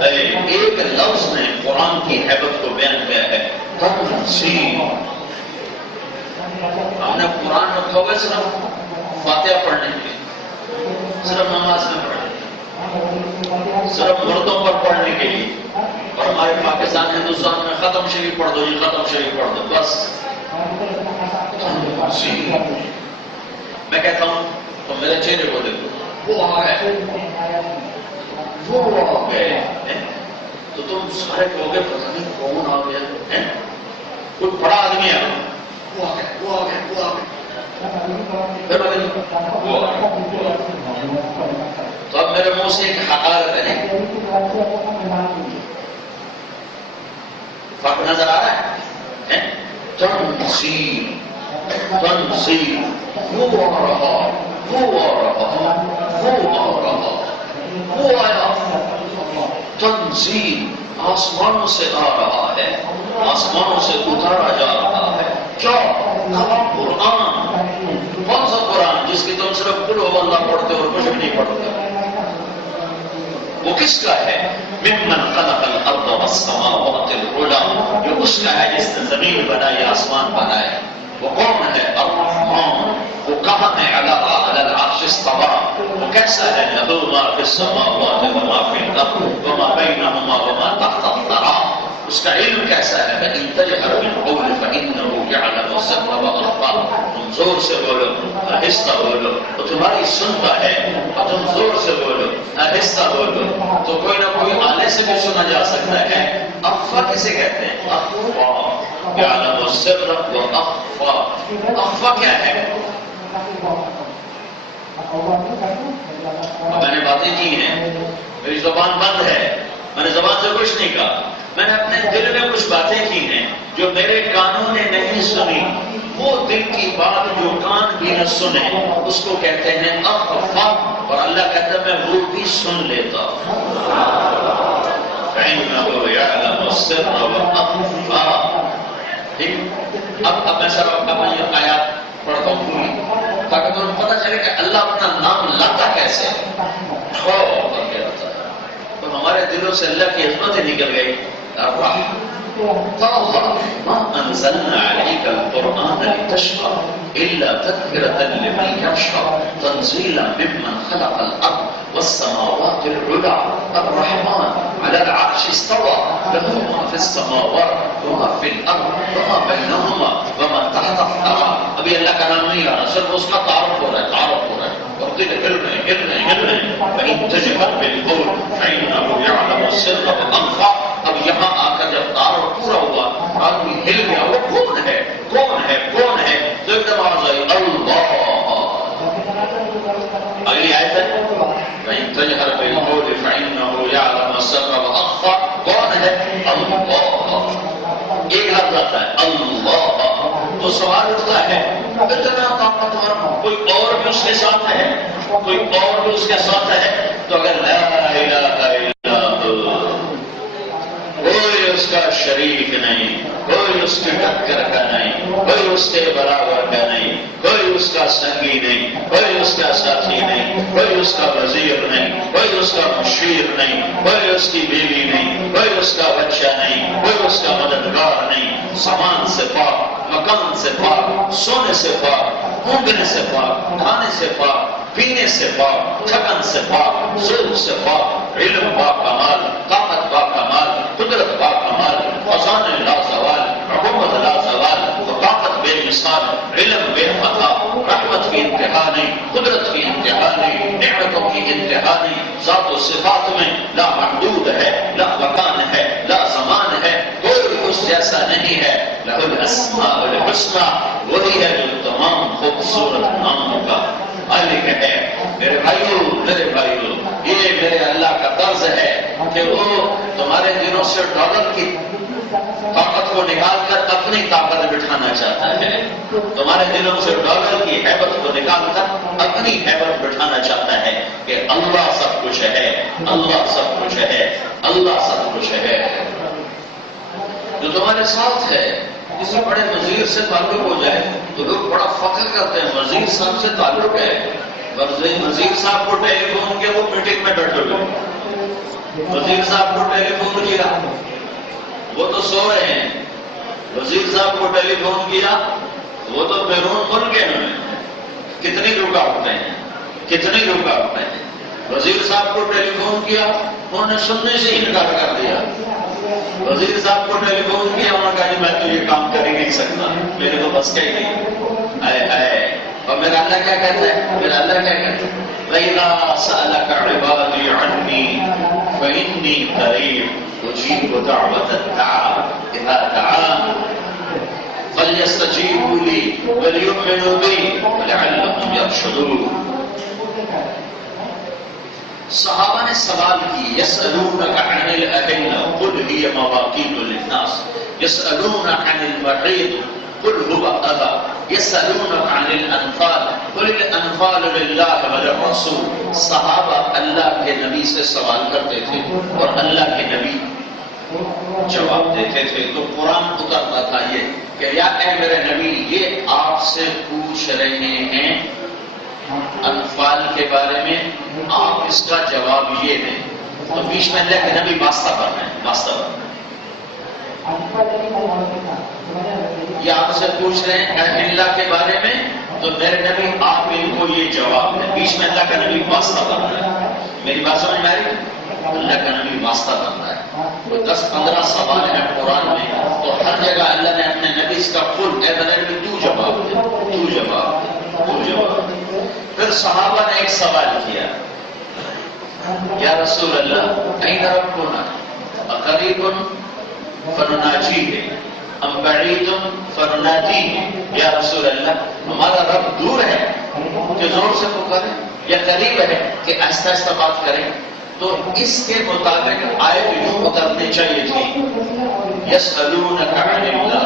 ایک لفظ نے قرآن کی حیبت کو بیان کیا ہے. تنزیل ہم نے قرآن رکھا ہوگا صرف فاتحہ پڑھنے کے لیے, صرف نماز میں پڑھنے کے لیے, صرف مردوں پر پڑھنے کے لیے. اور ہمارے پاکستان ہندوستان میں ختم شریف پڑھ دو, یہ ختم شریف پڑھ دو بس. میں کہتا ہوں تو میرے چہرے کو دیکھو وہ آ گئے وہ آ گئے تو تم سارے کہو گے پتہ نہیں کون آ گیا. کوئی بڑا آدمی ہے وہ آ گئے وہ آ گئے وہ آ گئے وہ آ گئے. تو اب میرے منہ سے ایک حقارت ہے فرق نظر آ رہا ہے. تنزیل تنزیل وہ آ رہا وہ آ رہا وہ آ رہا وہ آیا. تنزیل آسمانوں سے آ رہا ہے, آسمانوں سے اتارا جا رہا ہے. کیا قرآن. کون سا قرآن جس کی تم صرف قل ہو اللہ پڑھتے اور کچھ بھی نہیں پڑھتے؟ وہ کس کا ہے؟ ممن خلق الارض والسماوات العلى, جو اس کا ہے جس نے زمین بنائی آسمان بنائے. وہ کون ہے؟ الرحمن. وہ کہاں ہے؟ علی العرش استوى. وہ کیسا ہے؟ له ما في السماوات وما في الارض وما بينهما وما تحت الثرى. اس کا علم کیسا ہے؟ فإن تجهر بالقول فإنه يعلم السر وأخفى. تم زور سے بولو آہستہ بولو تو تمہاری سنتا ہے, اور تم زور سے بولو آہستہ بولو تو کوئی نہ کوئی آلے سے بھی سنا جا سکتا ہے. اخفا کسے کہتے ہیں؟ اخفا يعلم السر وأخفى. اخفا کیا ہے؟ اور میں نے باتیں کی ہیں، میری زبان بند ہے، میں نے زبان سے کچھ نہیں کہا، میں نے اپنے دل میں کچھ باتیں کی ہیں جو میرے کانوں نے نہیں سنی۔ وہ دل کی بات جو کان بھی نہ سنے اس کو کہتے ہیں اخفا، اور اللہ کہتا ہے میں وہ بھی سن لیتا ہوں۔ فَإِنَّهُ يَعْلَمُ السِّرَّ وَأَخْفَى۔ اب میں سر یہ آیات پڑھتا ہوں پوری تاکہ تمہیں پتہ چلے کہ اللہ اپنا نام لاتا کیسے ہے، خوف کر کے لاتا ہے۔ تو ہمارے دلوں سے اللہ کی عظمتیں نکل گئی۔ ما انزلنا عليك القرآن لتشقى إلا تذكرة لمن يخشى تنزيلا ممن خلق الأرض والسماوات العلى الرحمن على العرش استوى له ما في السماوات وما في الأرض وما بينهما وما تحت الثرى۔ ابھی اللہ کا نام نہیں آ رہا، صرف اس کا تعارف ہو رہا ہے، اور دل ہل رہے ہیں۔ فإن تجهر بالقول فإنه يعلم السر وأخفى۔ اب یہاں آ کر جب تعارف پورا ہوا، آدمی ہل گیا، وہ کون ہے کون ہے کون ہے، تو ایک دم آواز آئی اللہ۔ اگلی آیت ہے فإن تجهر بالقول فإنه يعلم السر وأخفى، کون ہے اللہ۔ ایک لفظ آتا ہے اللہ، تو سوال اٹھتا ہے اتنا طاقتور کوئی اور بھی اس کے ساتھ ہے، کوئی اور بھی اس کے ساتھ ہے، تو اگر لا الہ الا اللہ، کوئی اس کا شریک نہیں، کوئی اس کے ٹکر کا نہیں، کوئی اس کے برابر کا نہیں، کوئی اس کا سنگی نہیں، کوئی اس کا ساتھی نہیں، کوئی اس کا وزیر نہیں، کوئی اس کا مشیر نہیں، کوئی اس کی بیوی نہیں، کوئی اس کا بچہ نہیں، کوئی اس کا مددگار نہیں، سامان سے پاک، مکان سے پاک، سونے سے پاک، اونگنے سے پاک، کھانے سے پاک، پینے سے پاک، تھکن سے پاک، سوچ سے پاک، علم پاک کمال، طاقت پاک کمال، قدرت پاک کمال، خزانہ لا زوال، حکومت لا زوال، طاقت بے مثال، علم بے خطا، رحمت کی انتہا نہیں، قدرت کی انتہا نہیں، نعمتوں کی انتہا نہیں، ذات و صفات میں لا محدود ہے، لا مکان ہے، لا زمان ہے، کوئی اس جیسا نہیں ہے۔ لہ الاسماء الحسنی، وہی ہے جو تمام خوبصورت ناموں کا مالک ہے۔ میرے بھائیو، یہ میرے اللہ کا طرز ہے کہ وہ تمہارے دلوں سے ڈالر کی طاقت کو نکال کر اپنی طاقت بٹھانا چاہتا ہے، تمہارے دلوں سے ڈالر کی ہیبت کو نکال کر اپنی ہیبت بٹھانا چاہتا ہے کہ اللہ سب کچھ ہے، اللہ سب کچھ ہے، اللہ سب کچھ ہے۔ جو تمہارے ساتھ ہے، کسی بڑے وزیر سے تعلق ہو جائے تو لوگ بڑا فخر کرتے ہیں، وزیر صاحب سے تعلق ہے، وزیر صاحب کو ٹیلی فون کیا، وہ میٹنگ میں بیٹھے ہوئے، وزیر صاحب کو ٹیلی فون کیا، وہ تو سو رہے ہیں، وزیر صاحب کو ٹیلی فون کیا، وہ تو بیرون ملک ہیں، کتنی رکاوٹیں ہیں، کتنی رکاوٹیں ہیں۔ وزیر صاحب کو ٹیلی فون کیا، انہوں نے سننے سے انکار کر دیا، وزیر صاحب کو ٹیلی فون کیا، انہوں نے کہا میں تو یہ کام کر ہی نہیں سکتا، میرے کو بس کا ہی نہیں، آئے آئے۔ اور میرا اللہ کیا کہتا ہے، میرا اللہ کیا کہتا ہے، وَإِذَا سَأَلَكَ عِبَادِي عَنِّي فَإِنِّي قَرِيبٌ أُجِيبُ دَعْوَةَ الدَّاعِ إِذَا دَعَانِ فَلْيَسْتَجِيبُوا لِي وَلْيُؤْمِنُوا بِي وَلَعَلَّهُمْ يَرْشُدُونَ۔ صحابہ نے سوال کی، یسألونک عن الأهلة قل هي مواقیت للناس، یسألونک عن المحیط قل هو أذى، یسألونک عن الأنفال قل الأنفال للہ وللرسول۔ صحابہ اللہ کے نبی سے سوال کرتے تھے اور اللہ کے نبی جواب دیتے تھے، تو قرآن اترتا تھا یہ کہ یا اے میرے نبی، یہ آپ سے پوچھ رہے ہیں انفال کے بارے میں، آپ اس کا جواب یہ دیں۔ تو بیچ میں اللہ کے نبی واسطہ بننا ہے، واسطہ بننا ہے۔ یہ آپ سے پوچھ رہے ہیں اہل کے بارے میں، تو میرے نبی آپ ان کو یہ جواب دیں۔ بیچ میں اللہ کا نبی واسطہ بننا ہے۔ میری بات سمجھ میں آ رہی ہے؟ اللہ کا نبی واسطہ بننا ہے۔ تو 10-15 سوال ہیں قرآن میں، تو ہر جگہ اللہ نے اپنے نبی کا قل، اے میرے نبی تو جواب دے، تو جواب دے، تو جواب دے۔ پھر صحابہ نے ایک سوال کیا، یا رسول اللہ این ربنا اقریب فنناجیہ ام بعید فننادیہ، یا رسول اللہ ہمارا رب دور ہے کہ زور سے پکارے، یا قریب ہے کہ آہستہ آہستہ بات کریں؟ تو اس کے مطابق آیت یوں اترنی چاہیے تھی، یسألونک عن اللہ،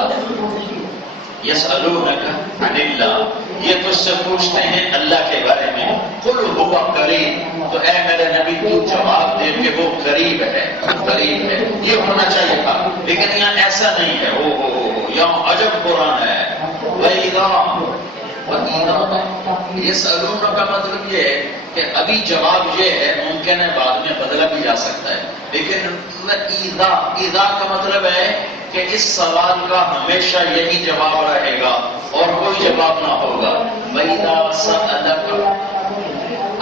یسألونک عن اللہ، یہ تجھ سے پوچھتے ہیں اللہ کے بارے میں، قل هو قریب، تو اے میرے نبی تو جواب دے کہ وہ قریب ہے، قریب ہے، یہ ہونا چاہیے تھا، لیکن یہاں ایسا نہیں ہے، یہاں عجب قرآن ہے، وَإِذَا یسألون کا مطلب یہ ہے کہ ابھی جواب یہ ہے، ممکن ہے بعد میں بدلا بھی جا سکتا ہے، لیکن اذا کا مطلب ہے کہ اس سوال کا ہمیشہ یہی جواب رہے گا اور کوئی جواب نہ ہوگا۔ وَإِذَا سَأَلَكَ،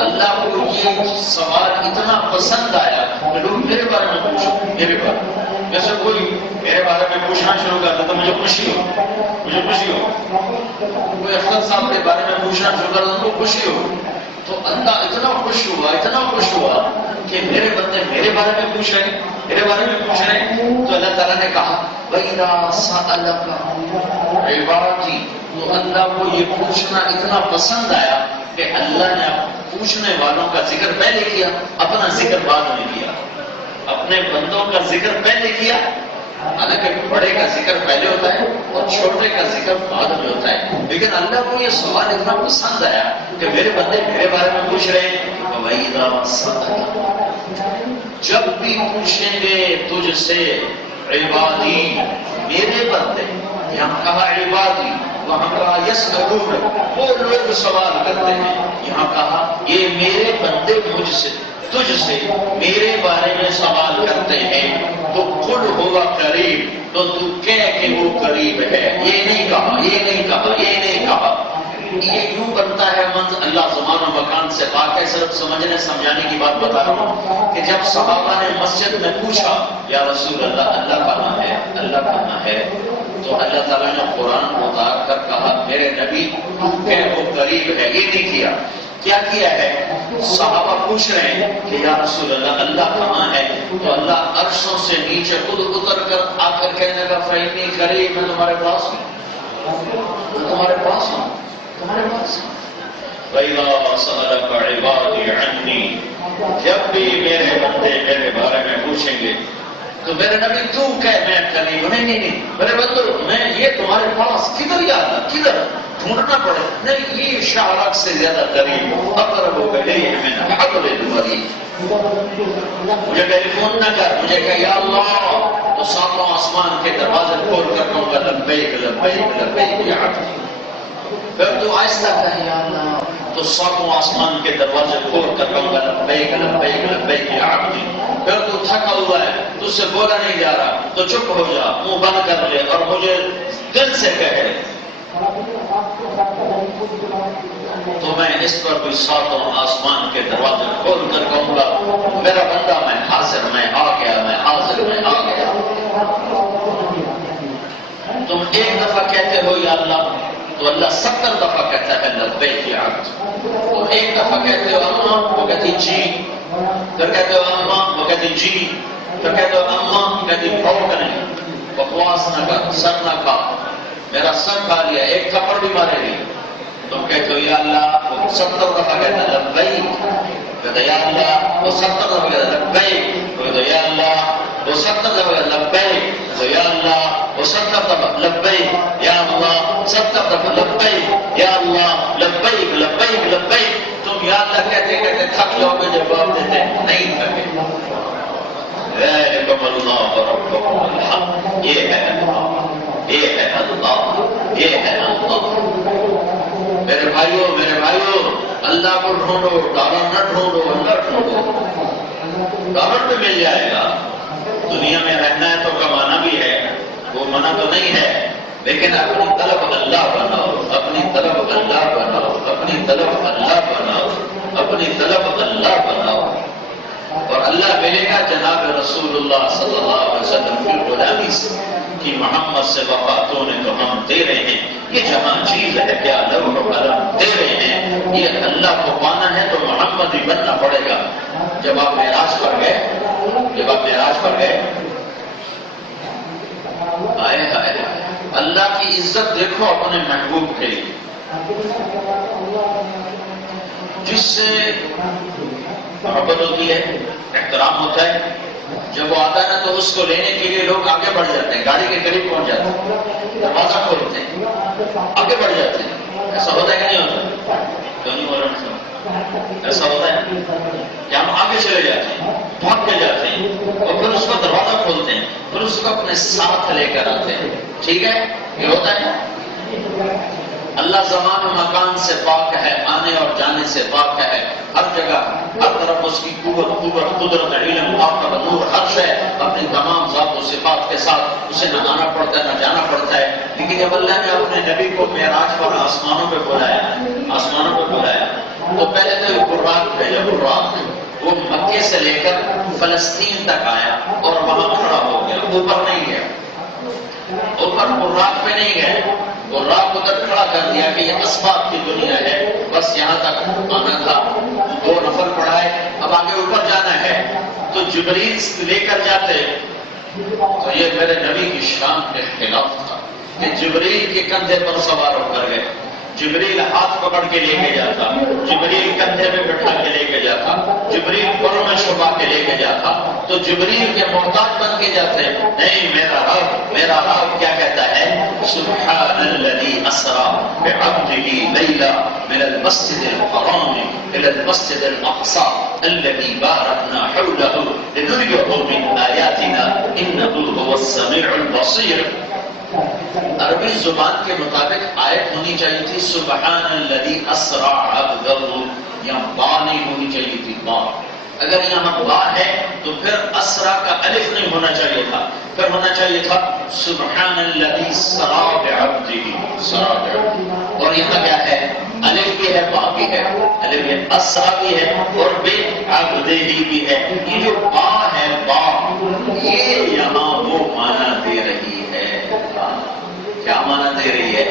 اللہ کو یہ سوال اتنا پسند آیا کہ لوگ میرے بارے میں پوچھو، میرے بارے میں، جیسے کوئی میرے بارے میں پوچھنا شروع کرتا تو مجھے خوشی ہو، مجھے خوشی ہو، کوئی افسر صاحب کے بارے میں پوچھنا شروع کرتا ان کو خوشی ہو، تو اللہ اتنا خوش ہوا، اتنا خوش ہوا کہ میرے بندے میرے بارے میں پوچھ رہے ہیں، میرے بارے میں پوچھ رہے ہیں، تو اللہ تعالیٰ نے کہا وَإِذَا سَأَلَكَ عِبَادِي، تو اللہ کو یہ پوچھنا اتنا پسند آیا کہ اللہ نے پوچھنے والوں کا ذکر پہلے کیا، اپنا ذکر بعد میں کیا، اپنے بندوں کا ذکر پہلے کیا، حالانکہ بڑے کا ذکر پہلے ہوتا ہے اور چھوٹے کا ذکر بعد میں ہوتا ہے، لیکن اللہ کو یہ سوال اتنا پسند آیا کہ میرے بندے میرے بارے میں پوچھ رہے ہیں، وَإِذَا سَأَلَكَ، جب بھی پوچھیں گے تجھ سے عبادی، میرے بندے، یہاں کہا عبادی، وہاں کہا یسألون، وہ لوگ سوال کرتے ہیں، یہاں کہا یہ میرے بندے مجھ سے تجھ سے میرے بارے میں سوال کرتے ہیں، تو قل هو قریب، تو تو کہہ کہ وہ قریب ہے، یہ نہیں کہا، یہ نہیں کہا، یہ نہیں کہا، یہ یوں بنتا ہے منظر، اللہ زمان و مکان سے پاک ہے، صرف سمجھنے سمجھانے کی بات بتا رہا ہوں کہ جب صحابہ نے مسجد میں پوچھا یا رسول اللہ اللہ کہاں ہے، اللہ کہاں ہے، تو اللہ تعالیٰ نے قرآن اتار کر کہا میرے نبی تو کہہ وہ قریب ہے، یہ نہیں کیا، کیا کیا ہے؟ صحابہ پوچھ رہے ہیں کہ یا رسول اللہ اللہ کہاں ہے، تو اللہ عرشوں سے نیچے خود اتر کر آ کر کہنے کا فَإِنِّي قریب، میں تمہارے پاس ہوں، میں تمہارے پاس ہوں، تمہارے پاس ہوں۔ وَإِذَا سَأَلَكَ عِبَادِي عَنِّي، جب بھی میرے بندے میرے بارے میں پوچھیں گے تو میرے نبی تو کہہ میں قریب، نہیں میرے بندو میں یہ تمہارے پاس، کدھر یاد، کدھر ڈھونڈنا پڑے، نہیں یہ شعرک سے زیادہ قریب، اقرب الیہ من حبل الورید، مجھے ٹیلی فون نہ کر، مجھے کہ یا اللہ، تو ساتوں آسمان کے دروازے کھول کر کہوں گا لبیک لبیک لبیک یا عبد، پھر تو آہستہ کہہ یا اللہ، تو ساتوں آسمان کے دروازے کھول کر کہوں گا لبیک لبیک لبیک یا عبد، پھر تو تھکا ہوا ہے، تو سے بولا نہیں جا رہا، تو چپ ہو جا، منہ بند کر لے اور مجھے دل سے کہے، تو میں اس پر کوئی ساتوں آسمان کے دروازے کھول کر کہوں گا میرا بندہ میں حاضر، میں آ گیا، میں حاضر، میں آ گیا۔ تم ایک دفعہ کہتے ہو یا اللہ، تو اللہ 70 دفعہ کہتا ہے لبیک یا عبد، تم ایک دفعہ کہتے ہو اللہ، وہ کہتی جی، پھر کہتے ہو اللہ، وہ کہتی جی، پھر کہتے ہو اللہ، کہتی بھوک نہیں، بکواس نہ کر، سر نہ کھا، میرا سر کھا لیا، ایک تھپڑ بھی مارے گی، تم کہتے ہو یا اللہ، وہ 70 دفعہ کہتا ہے لبیک، کہتے یا اللہ، وہ 70 دفعہ کہتا ہے لبیک، کہتے یا اللہ، وہ 70 دفعہ کہتا ہے لبیک، تو یا اللہ، وہ 70 دفعہ لبیک، یا اللہ 70 دفعہ لبیک، یا اللہ لبیک لبیک لبیک، تم یا اللہ کہتے کہتے تھک جاؤ گے، جواب دیتے نہیں تھکے۔ ذالکم اللہ ربکم الحق، یہ ہے اللہ، یہ ہے اللہ، یہ ہے اللہ۔ میرے بھائیوں اللہ کو ڈھونڈو، ڈالر نہ ڈھونڈو، اللہ ڈھونڈو، ڈالر بھی مل جائے گا، دنیا میں رہنا ہے تو کمانا بھی ہے، وہ منع تو نہیں ہے، لیکن اپنی طلب اللہ بناؤ، اپنی طلب اللہ بناؤ، اپنی طلب اللہ بناؤ، اپنی طلب اللہ بناؤ، اور اللہ ملے گا جناب رسول اللہ صلی اللہ علیہ وسلم کی غلامی سے کہ محمد سے وفاتوں نے تو ہم دے رہے ہیں، یہ جہاں چیز ہے کیا لوح و قلم دے رہے ہیں، یہ اللہ کو پانا ہے تو محمد ہی بننا پڑے گا۔ جب آپ معراج پر گئے، آئے ہائے اللہ کی عزت دیکھو اپنے محبوب کے لیے، جس سے محبت ہوتی ہے، احترام ہوتا ہے. جب وہ آتا ہے نا تو اس کو لینے کے لیے لوگ آگے بڑھ جاتے ہیں، گاڑی کے قریب پہنچ جاتے ہیں، دروازہ کھولتے ہیں، آگے بڑھ جاتے ہیں. ایسا ہوتا ہے کہ نہیں ہوتا؟ کیوں نہیں ہو رہا؟ ایسا ہوتا ہے کہ ہم آگے چلے جاتے ہیں، بھاگ کے جاتے ہیں اور پھر اس کو دروازہ کھولتے ہیں، پھر اس کو اپنے ساتھ لے کر آتے ہیں. ٹھیک ہے، یہ ہوتا ہے. اللہ زمان و مکان سے پاک ہے، آنے اور جانے سے پاک ہے. ہر جگہ ہر طرف اس کی قوت، قدرت، علم، طاقت، نور، ہر شے اپنی تمام ذات و صفات کے ساتھ اسے نہ آنا پڑتا ہے نہ جانا پڑتا ہے. لیکن جب اللہ نے اپنے نبی کو معراج پر آسمانوں پہ بلایا تو پہلے تو براق بھیجا. براق وہ مکے سے لے کر فلسطین تک آیا اور وہاں کھڑا ہو گیا. اوپر نہیں گیا، اوپر براق پہ نہیں گئے. براق ادھر کھڑا کر دیا کہ یہ اسباب کی دنیا ہے، بس یہاں تک آنا تھا. 2 نفر پڑھائے، اب آگے اوپر جانا ہے. تو جبریل لے کر جاتے تو یہ میرے نبی کی شان کے خلاف تھا کہ جبریل کے کندھے پر سوار ہو کر گئے. جبریل ہاتھ پکڑ کے لے کے جاتا، جبریل کندھے میں بٹھا کے لے کے جاتا، جبریل پروں میں چھپا کے لے کے جاتا. تو جبریل کے محتاج بن کے جاتے. نہیں، میرا رب کیا کہتا ہے؟ سبحان الذی اسرا بعبدہ لیلا من المسجد الحرام الى المسجد الاقصى الذي باركنا حوله لنريه من آیاتنا انه هو السمیع البصیر. عربی زبان کے مطابق آیت ہونی چاہیے تھی سبحان الذی اسرا عبدہ، یا با نہیں ہونی چاہیے تھی. با اگر یہاں با ہے تو پھر اسرا کا الف نہیں ہونا چاہیے تھا، پھر ہونا چاہیے تھا سبحان الذی سرا بعبدہ. اور یہاں کیا ہے؟ الف بھی ہے، با بھی ہے. الف ہے، اسرا بھی ہے اور بعبدہ بھی ہے. یہ جو با ہے، با یہ یہاں وہ معنی دے رہی ہے. کیا معنی دے رہی ہے؟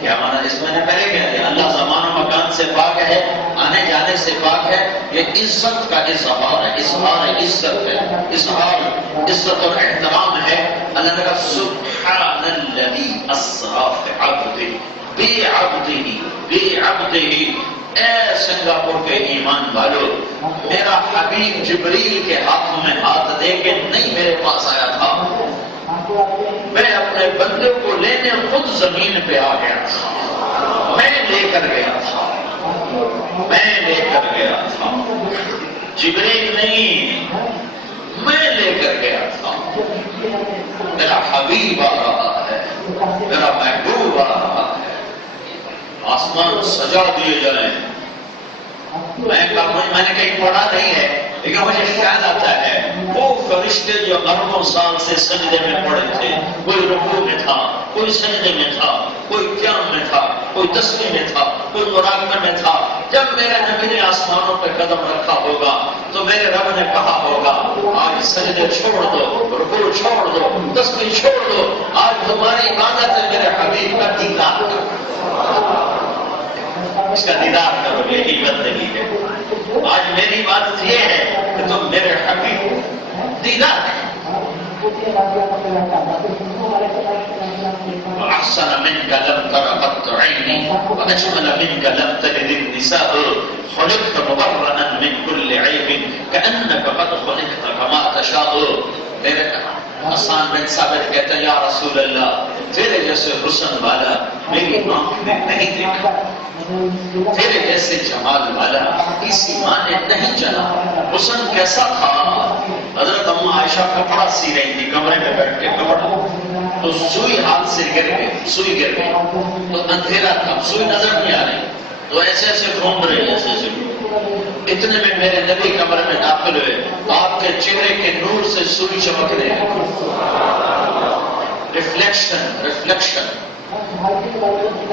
کیا معنی؟ اس میں نے پہلے کہہ دیا اللہ زمان و مکان سے پاک ہے، آنے جانے سے پاک ہے. یہ عزت کا اظہار ہے، اظہار عزت ہے، اظہار عزت اور احترام ہے. اللہ نے کہا سبحان الذی اسرا بعبدہ بعبدہ. اے سنگاپور کے ایمان والو، میرا حبیب جبریل کے ہاتھوں میں ہاتھ دے کے نہیں میرے پاس آیا تھا، میں اپنے بندے کو لینے خود زمین پہ آ گیا تھا. میں لے کر گیا تھا. جبریل نہیں، میں لے کر گیا تھا. میرا حبیب آ رہا ہے، میرا محبوب آ رہا ہے. آسمان سجا دیے جائیں. میں نے کہیں پڑھا نہیں ہے لیکن مجھے خیال آتا ہے وہ فرشتے جو اربوں سال سے سجدے میں پڑے تھے، کوئی رکوع میں تھا، کوئی سجدے میں تھا، کوئی قیام میں تھا، کوئی تسبیح میں تھا، کوئی مراقبے میں تھا. جب میرے نبی نے آسمانوں پہ قدم رکھا ہوگا تو میرے رب نے کہا ہوگا آج سجدے چھوڑ دو، رکوع چھوڑ دو، تسبیح چھوڑ دو، آج تمہاری عبادت ہے میرے حبیب کا دیدار کرو. اس کا دیدار کرو، یہی بندگی ہے. آج میری بات یہ ہے کہ تم میرے حبیب دیدار احسن منك لم تر قط عيني واجمل منك لم تلد النساء خلقت مبرئا من كل عيب كانك قد خلقت كما تشاء. میرے حسان بن ثابت کہتے ہیں یا رسول اللہ، تیرے جیسے حسن والا میری آنکھ نے نہیں دیکھا، تیرے جیسے جمال والا کسی ماں نے نہیں جنا. حسن کیسا تھا؟ حضرت ام عائشہ کپڑا سی رہی تھی کمرے میں بیٹھ کے، کپڑا تو سوئی ہاتھ سے گر گئی تو اندھیرا تھا، سوئی نظر نہیں آ رہی تو ایسے ایسے گھوم رہی، ایسے اتنے میں میرے نبی کمرے میں داخل ہوئے. آپ کے چہرے کے نور سے سوئی چمک رہے ہیں. ریفلیکشن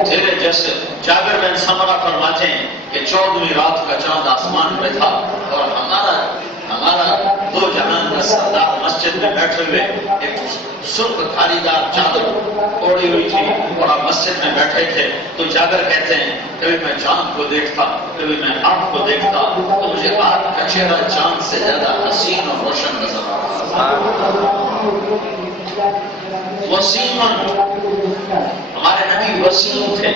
تیرے جیسے. جابر بن سمرہ فرماتے ہیں کہ 14ویں رات کا چاند آسمان پہ تھا اور ہمارا 2 جہان کا سردار مسجد میں بیٹھے ہوئے ایک سرخ دھاری دار چادر اوڑی ہوئی تھی اور آپ مسجد میں بیٹھے تھے تو جابر کہتے ہیں کبھی میں چاند کو دیکھتا، کبھی میں آنکھ کو دیکھتا تو مجھے آپ کا چہرہ چاند سے زیادہ حسین اور روشن نظر آتا۔ وسیم، ہمارے نبی وسیم تھے۔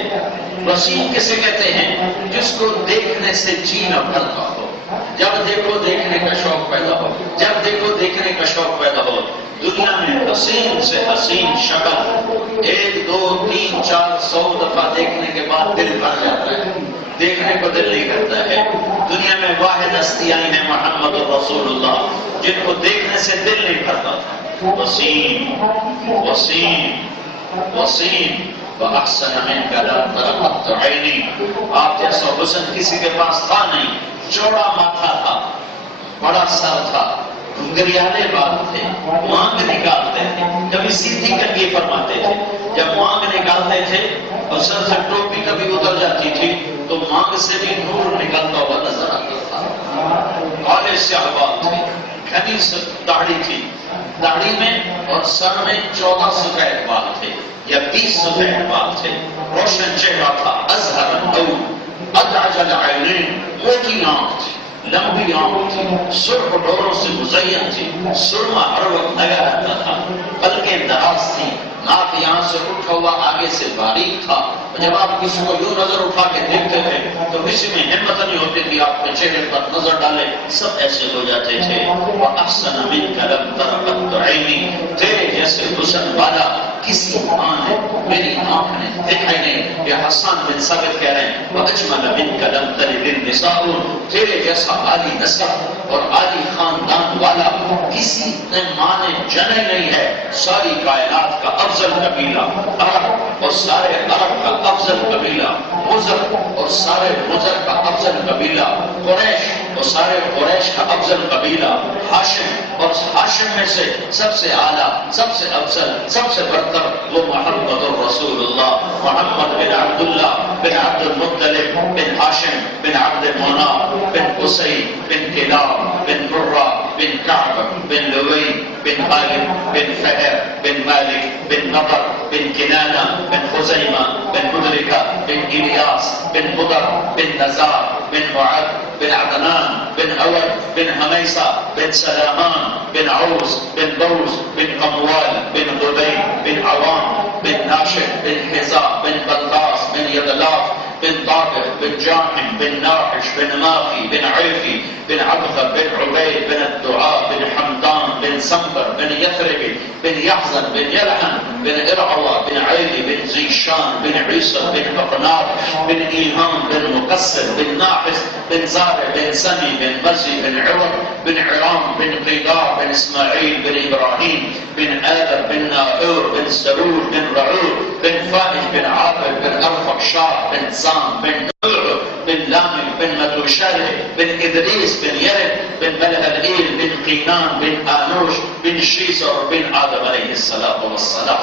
وسیم کسے کہتے ہیں؟ جس کو دیکھنے سے جی نہ بھرتا ہو، جب دیکھو دیکھنے کا شوق پیدا ہو، جب دیکھو دیکھنے کا شوق پیدا ہو۔ دنیا میں حسین سے حسین شکل 1 2 3 4 100 دفعہ دیکھنے کے بعد دل بھر جاتا ہے، دیکھنے کو دل نہیں کرتا ہے۔ دنیا میں واحد ہستی آئی ہے محمد رسول اللہ، جن کو دیکھنے سے دل نہیں بھرتا تھا۔ وسیم وسیم وسیم وَأَحْسَنَ مِنْكَ لَا تَرَقَتْ عَيْنِي، آپ جیسا حسن کسی کے پاس تھا نہیں۔ چوڑا ماتھا تھا، بڑا سر تھا، گھنگریالے بال تھے، مانگ نکالتے تھے، کبھی سیدھی کنگھی فرماتے تھے۔ جب مانگ نکالتے تھے اور سر سے ٹوپی کبھی اتر جاتی تھی تو مانگ سے بھی نور نکلتا ہوا نظر آتا تھا۔ کالے سیاہ بال تھے، گھنی داڑھی تھی، داڑھی میں اور سر میں 14 سفید بال تھے یا 20 سفید بال تھے۔ روشن چہرہ تھا، ازہر العون، ادعج العینین، موٹی آنکھ تھی، لمبی آنکھ تھی، سرخ ڈوروں سے مزین تھی، سرما ہر وقت لگا رہتا تھا، پلکیں دراز تھی، ناک یہاں سے اٹھا ہوا آگے سے باریک تھا۔ جب آپ کسی کو یوں نظر اٹھا کے دیکھتے تھے تو کسی میں ہمت نہیں ہوتی تھی آپ کے چہرے پر نظر ڈالے، سب ایسے ہو جاتے تھے۔ وَأَحْسَنَ مِنْكَ لَمْ تَرَ قَطُّ عَيْنِي، تیرے جیسے حسن والا کسی ماں نے، میری آنکھ نے دیکھا ہی نہیں۔ یہ حسان بن ثابت کہہ رہے ہیں وَأَجْمَلَ مِنْكَ لَمْ تَلِدِ النِّسَاءُ، تیرے جیسا عالی نسب اور عالی خاندان والا کسی نے ماں نے جنا ہی نہیں ہے۔ ساری کائنات کا افضل قبیلہ عرب اور سارے عرب کا افضل قبیلہ مزر اور سارے مزر کا افضل قبیلہ قریش اور سارے قریش کا افضل قبیلہ ہاشم اور ہاشم میں سے سب سے اعلیٰ، سب سے افضل، سب سے برتر وہ محمد الرسول اللہ، محمد بن عبداللہ بن عبد المطلب بن ہاشم بن عبد مناف بن قصی بن کلاب بن مرہ بن کعب بن لوی بن غالب بن فہر بن مالک بن نضر بن کنانہ بن خزیمہ بن مدرکہ بن الیاس بن مضر بن نزار بن معد بن عدنان بن عود بن حمیسہ بن سلامان بن عوس بن بوس بن قموال بن غدی بن عوام بن ناشد بن حزا بن بلطاس بن یدلاف بن طاقر بن جاحم بن ناحش بن ماخي بن عيفي بن عبثة بن عبيد بن الدعاء بن حمدان بن سنبر بن يثرب بن يحزن بن يلحن بن إرعوى بن عيلي بن زيشان بن عيسى بن أقنار بن إيهام بن مقصر بن ناحس بن زارع بن سمي بن مزي بن عوض بن عرام بن قيدار بن إسماعيل بن إبراهيم بن آدم بن ناحور بن سرور بن رعور بن فائج بن عابر بن أرفقشار بن زام بن نوح بن لامي بن متوشالح بن إدريس بن يرد بن ملهلئيل بن قينان بن آنوش بن شيسر بن آدم عليه الصلاة والسلام۔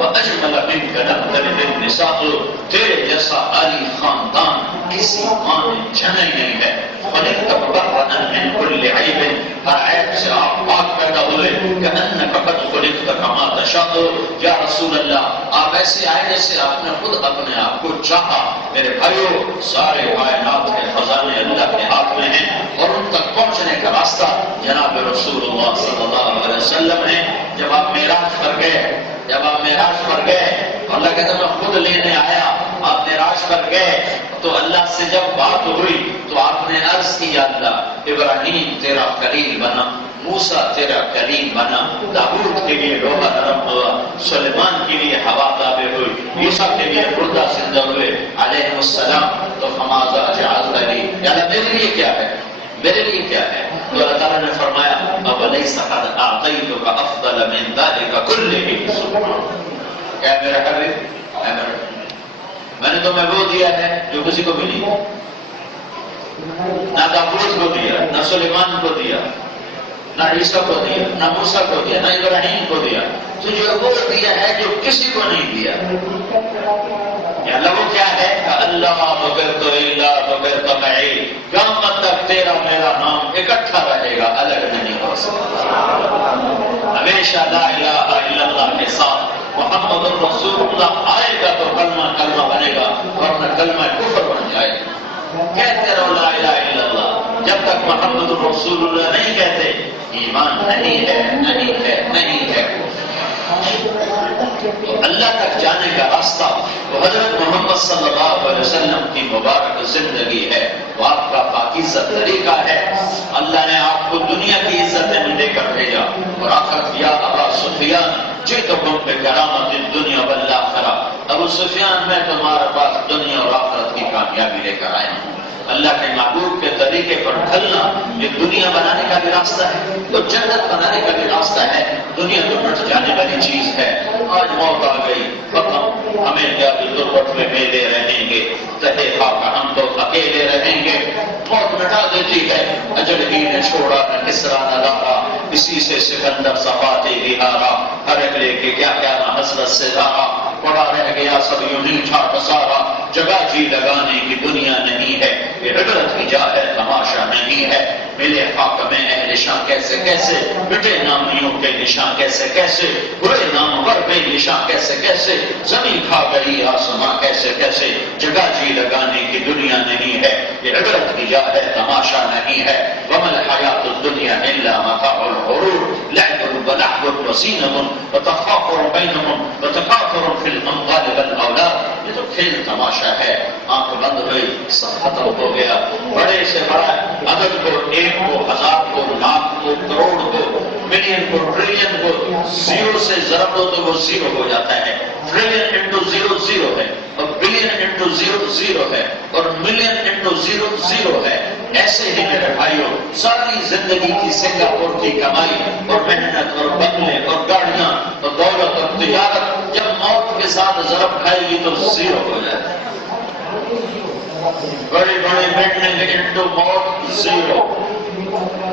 وَأَجْمَلَ مِنْكَ لَمْ تَلِدِ النِّسَاءُ، تیرے جیسا عالی خاندان کسی ماں نے جنا ہی نہیں ہے۔ خَلِقْتَ مُبَرَّأً مِنْ كُلِّ عَيْبٍ، ہر عیب سے آپ پاک پیدا ہوئے۔ كَأَنَّكَ قَدْ خُلِقْتَ كَمَا تَشَاءُ، یا رسول اللہ آپ ایسے آئے جیسے آپ نے خود اپنے آپ کو چاہا۔ میرے بھائیو، سارے کائنات کے خزانے اللہ کے ہاتھ میں ہیں اور ان تک پہنچنے کا راستہ جناب رسول اللہ صلی اللہ علیہ وسلم ہے۔ جب آپ معراج پر گئے، جب آپ معراج پر گئے، اللہ کہتا میں خود لینے آیا، آپ معراج پر گئے تو اللہ سے جب بات ہوئی تو آپ نے عرض کی یا اللہ ابراہیم تیرا خلیل بنا، موسیٰ تیرا کلیم بنا، داؤد کے لیے لوہا نرم ہوا، سلیمان کے لیے ہوا تابع ہوئی، عیسیٰ کے لیے مردہ زندہ ہوئے علیہ السلام۔ تو فماذا جعلت لی، یا اللہ میرے لیے کیا ہے، میرے لیے کیا ہے؟ تو اللہ تعالیٰ نے فرمایا اَوَلَيْسَ قَدْ أَعْطَيْتُكَ أَفْضَلَ مِنْ ذَلِكَ كُلِّهِ سبحان، کیا میرا حبیب، میں نے تمہیں وہ دیا ہے جو کسی کو بھی نہیں، نہ داؤد کو دیا، نہ سلیمان کو دیا، نہ عیسیٰ کو دیا، نہ موسیٰ کو دیا، نہ ابراہیم کو دیا، تجھے وہ دیا ہے جو کسی کو نہیں دیا۔ یا اللہ وہ کیا ہے؟ اللہ بغیر تو اللہ بغیر تو معی، قیامت تک تیرا میرا نام اکٹھا رہے گا، الگ نہیں ہو سکتا۔ ہمیشہ لا الہ الا اللہ کے ساتھ محمد الرسول اللہ اللہ آئے گا تو کلمہ کلمہ بنے گا، ورنہ کلمہ کفر بن جائے گا۔ کہتے رہو لا الہ الا اللہ، جب تک محمد رسول اللہ نہیں کہتے ایمان نہیں ہے، نہیں ہے، نہیں ہے۔ اللہ تک جانے کا راستہ وہ حضرت محمد صلی اللہ علیہ وسلم کی مبارک زندگی ہے، وہ آپ کا پاکیزہ طریقہ ہے۔ اللہ نے آپ کو دنیا کی عزت میں دے کر بھیجا، اور آخر یا ابا سفیان جئتکم بکرامۃ الدنیا والآخرہ، ابو سفیان میں تمہارے پاس دنیا اور آخرت کی کامیابی لے کر آیا ہوں۔ اللہ کے محبوب کے طریقے پر ڈھلنا یہ دنیا بنانے کا بھی راستہ ہے، تو جنت بنانے کا بھی راستہ ہے۔ دنیا تو مٹ جانے والی چیز ہے، آج موت آ گئی، ختم، ہمیں کیا غربت میں میلے رہیں گے، تہے خاک ہم تو اکیلے رہیں گے۔ موت مٹا دیتی ہے، اجل ہی نے چھوڑا نہ کسرا نہ لارا، اسی سے سکندر صفاتے بہارا، ہر ایک لے کے کیا کیا نہ حسرت سے دارا، پڑا رہ گیا سب یوں ہی چھاٹ سارا، جگہ جی لگانے کی دنیا نہیں ہے، یہ عبرت کی جا ہے، تماشا نہیں ہے۔ ملے خاک میں اہل شاں کیسے کیسے، مٹے نامیوں کے نشاں کیسے کیسے، ہوئے نامور بے نشاں کیسے کیسے، زمین کھا گئی آسماں کیسے کیسے، جگہ جی لگانے کی دنیا نہیں ہے، یہ عبرت کی جا ہے، تماشا نہیں ہے۔ وَمَا الْحَيَاةُ الدُّنْيَا إِلَّا مَتَاعُ الْغُرُورِ لَعِبٌ وَلَهْوٌ وَزِينَةٌ وَتَفَاخُرٌ بَيْنَكُمْ وَتَكَاثُرٌ فِي الْأَمْوَالِ وَالْأَوْلَادِ، یہ تو کھیل تماشا ہے۔ آنکھ بند ہوئی، سب ختم ہو گیا۔ بڑے سے بڑا عدد کو، ایک کو، ہزار کو، لاکھ کو، کروڑ کو، ملین کو، ٹریلین کو زیرو سے ضرب دو تو وہ زیرو ہو جاتا ہے۔ ٹریلین انٹو زیرو زیرو ہے، اور بلین انٹو زیرو زیرو ہے، اور ملین انٹو زیرو زیرو ہے۔ ایسے ہی میرے بھائیوں، ساری زندگی کی سنگاپور کی کمائی اور محنت اور بنگلے اور گاڑیاں اور دولت اور تجارت جب موت کے ساتھ ضرب کھائے گی تو زیرو ہو جائے گا۔ بڑی بڑی بلڈنگ انٹو موت زیرو،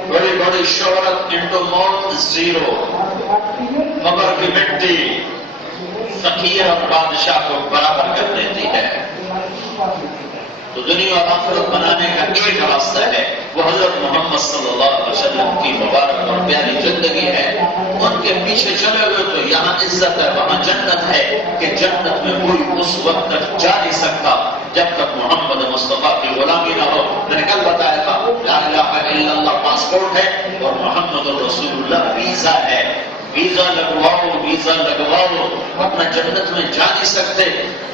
بڑی بڑی شہرت انٹو موت زیرو، قبر کی مٹی فقیر اور بادشاہ کو برابر کر دیتی ہے۔ تو دنیا اور آخرت بنانے کا ایک راستہ ہے، وہ حضرت محمد صلی اللہ علیہ وسلم کی مبارک اور پیاری زندگی ہے۔ ان کے پیچھے چلے ہوئے تو یہاں عزت ہے، وہاں جنت ہے، کہ جنت میں کوئی اس وقت تک جا نہیں سکتا جب تک محمد مصطفیٰ کی غلامی نہ ہو۔ میں نے کل بتایا تھا، لا الہ الا اللہ پاسپورٹ ہے اور محمد رسول اللہ ویزا ہے۔ ویزا لگواؤ، ویزا لگواؤ، اپنا جنت میں جا نہیں سکتے۔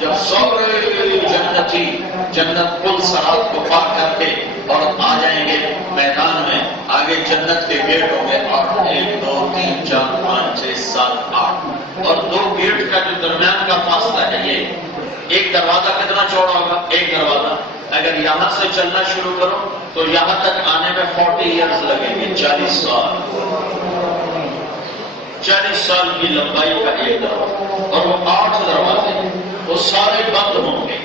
جب سورے جنتی جنت پل صراط کو پار کر کے اور آ جائیں گے میدان میں، آگے جنت کے گیٹ ہوں گے، اور 1 2 3 4 5 6 7 8 اور 2 گیٹ کا جو درمیان کا فاصلہ ہے، یہ ایک دروازہ کتنا چوڑا ہوگا؟ ایک دروازہ اگر یہاں سے چلنا شروع کرو تو یہاں تک آنے میں 40 ایئرز لگیں گے، 40 سال۔ 40 سال کی لمبائی کا ایک دروازہ، اور وہ 8 دروازے، وہ سارے بند ہوں گے،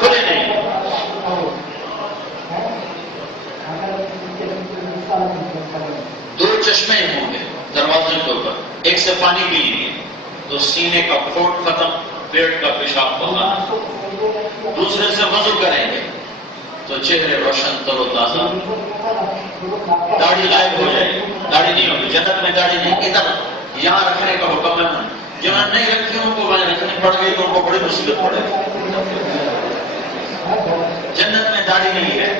کھلے نہیں۔ 2 چشمے ہوں گے دروازے کے اوپر، ایک سے پانی پئیں گے تو سینے کا کھوٹ ختم، پیٹ کا پیشاب بہانا، دوسرے سے وضو کریں گے تو چہرے روشن تر و تازہ، داڑھی غائب ہو جائے گی، داڑھی نہیں ہوگی جنت میں، داڑھی نہیں، ادھر یہاں رکھنے کا حکم ہے، جہاں نہیں رکھی ان کو وہاں رکھنی پڑ گئی تو ان کو بڑی مصیبت پڑے گی۔ جنت میں داڑھی نہیں ہے،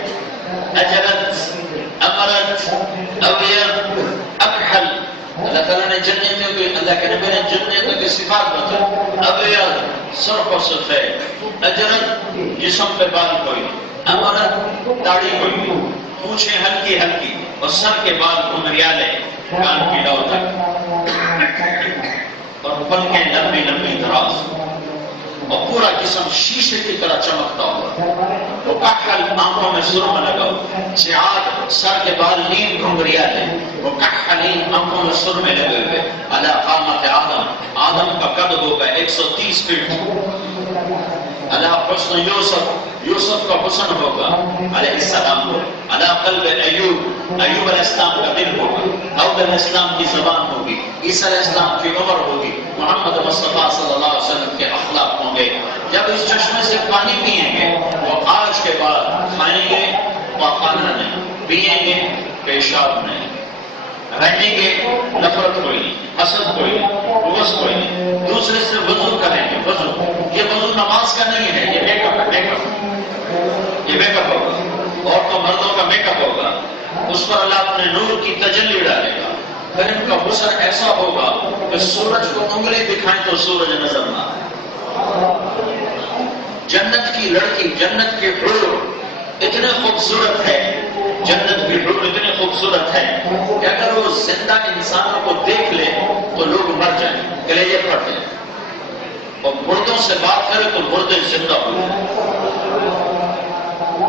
اجلت، امرت، ابیض، اکحل، اللہ تعالیٰ نے جنتوں کی، اللہ کے نبی نے جنتوں کی صفات بتائی، ابیض سرخ و سفید، اجلت جسم پہ بال کوئی، امرت داڑھی کوئی، پونچھیں ہلکی ہلکی اور سر کے بال گھمریالے کان کی لو تک، اور پلکیں لمبی لمبی دراز، اور پورا جسم شیشے کی طرح چمکتا ہوا، وہ کحل آنکھوں میں سرما لگا ہوا، سیاہ سر کے بال نیم گھنگریالے، وہ کحلین آنکھوں میں سرمے لگے ہوئے، علی قامت آدم، آدم کا قد ہوگا 130 فٹ، علی حسن یوسف، یوسف کا حسن ہوگا علیہ السلام کو، علی قلب ایوب، ایوب علیہ السلام کا دل ہوگا، داؤد علیہ السلام کی زبان ہوگی، عیسیٰ علیہ السلام کی عمر ہوگی، محمد مصطفیٰ صلی اللہ علیہ وسلم کے اخلاق ہوں گے۔ جب اس چشمے سے پانی پئیں گے وہ آج کے بعد کھائیں گے پاخانہ نہیں، پئیں گے پیشاب نہیں، رہیں گے نفرت کوئی نہیں، حسد کوئی نہیں، بغض کوئی نہیں، دوسرے سے وضو کریں گے، وضو اس پر اللہ اپنے نور کی تجلی ڈالے گا. پھر ان کا حسن ایسا ہوگا کہ سورج کو انگلی دکھائیں تو سورج نظر نہ آئے. جنت کی لڑکی، جنت کے حور اتنے خوبصورت ہے، جنت کی حور اتنی خوبصورت ہے کہ اگر وہ زندہ انسانوں کو دیکھ لے تو لوگ مر جائیں، کلیجے پھٹ جائیں، اور مردوں سے بات کرے تو مردے زندہ ہو جائیں.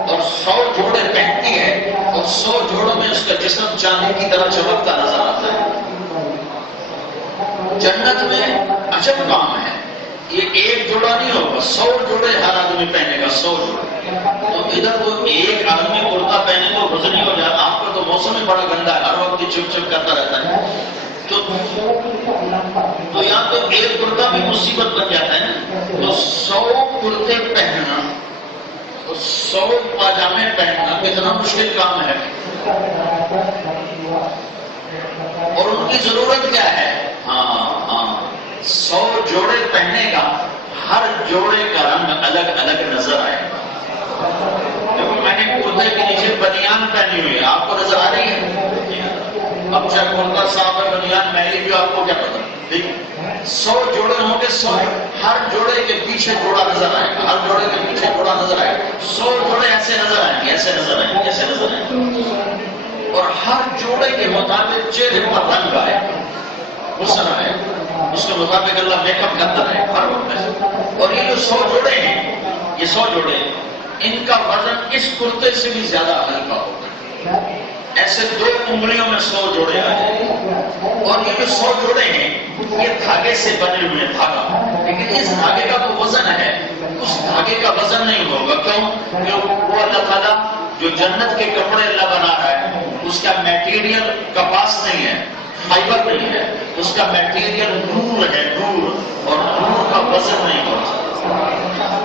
اور 100 جوڑے پہنتی ہے اور 100 جوڑوں میں اس کا جسم چاندی کی طرح چمکتا نظر آتا ہے. جنت میں عجب کام ہے، یہ ایک جوڑا نہیں ہوگا، 100 جوڑے ہر آدمی پہنے گا، 100 جوڑے. تو ادھر تو ایک آدمی کرتا پہنے تو وزنی ہو جائے. آپ کا تو موسم ہی بڑا گندا ہے، ہر وقت چپ چپ کرتا رہتا ہے. تو یہاں تو ایک کرتا بھی مصیبت بن جاتا ہے نا. تو 100 کرتے پہننا، 100 پاجامے پہننا کتنا مشکل کام ہے. اور ان کی ضرورت کیا ہے؟ ہاں 100 جوڑے پہنے گا، ہر جوڑے کا رنگ الگ الگ نظر آئے گا. دیکھو میں نے کرتے کے نیچے بنیان پہنی ہوئی ہے، آپ کو نظر آ رہی ہے؟ اب چاہے کرتا صاحب ہے بنیان میری بھی، آپ کو کیا پتا. ٹھیک 100 جوڑے ہوں گے، 100 ہر جوڑے کے پیچھے جوڑا نظر آئے گا، ہر جوڑے کے پیچھے جوڑا نظر آئے گا. 100 جوڑے ایسے نظر آئیں گے، ایسے نظر آئیں گے، ایسے نظر آئیں گے. اور ہر جوڑے کے مطابق چہرے پر رنگ آئے گا، حسن آئے گا، اس کے مطابق اللہ میک اپ کرتا رہے ہر وقت. اور یہ جو 100 جوڑے ہیں، یہ 100 جوڑے ان کا وزن اس کرتے سے بھی زیادہ ہلکا ہوگا. ایسے 2 انگلیوں میں 100 جوڑے آ جائیں گے. اور یہ جو 100 جوڑے ہیں یہ دھاگے سے بنے ہوئے دھاگا، لیکن اس دھاگے کا تو وزن ہے، اس دھاگے کا وزن نہیں ہوگا. کیوں؟ کہ وہ اللہ تعالیٰ جو جنت کے کپڑے اللہ بنا رہا ہے اس کا میٹیریل کپاس نہیں ہے، فائبر نہیں ہے، اس کا میٹیریل نور ہے، نور. اور نور کا وزن نہیں ہوتا،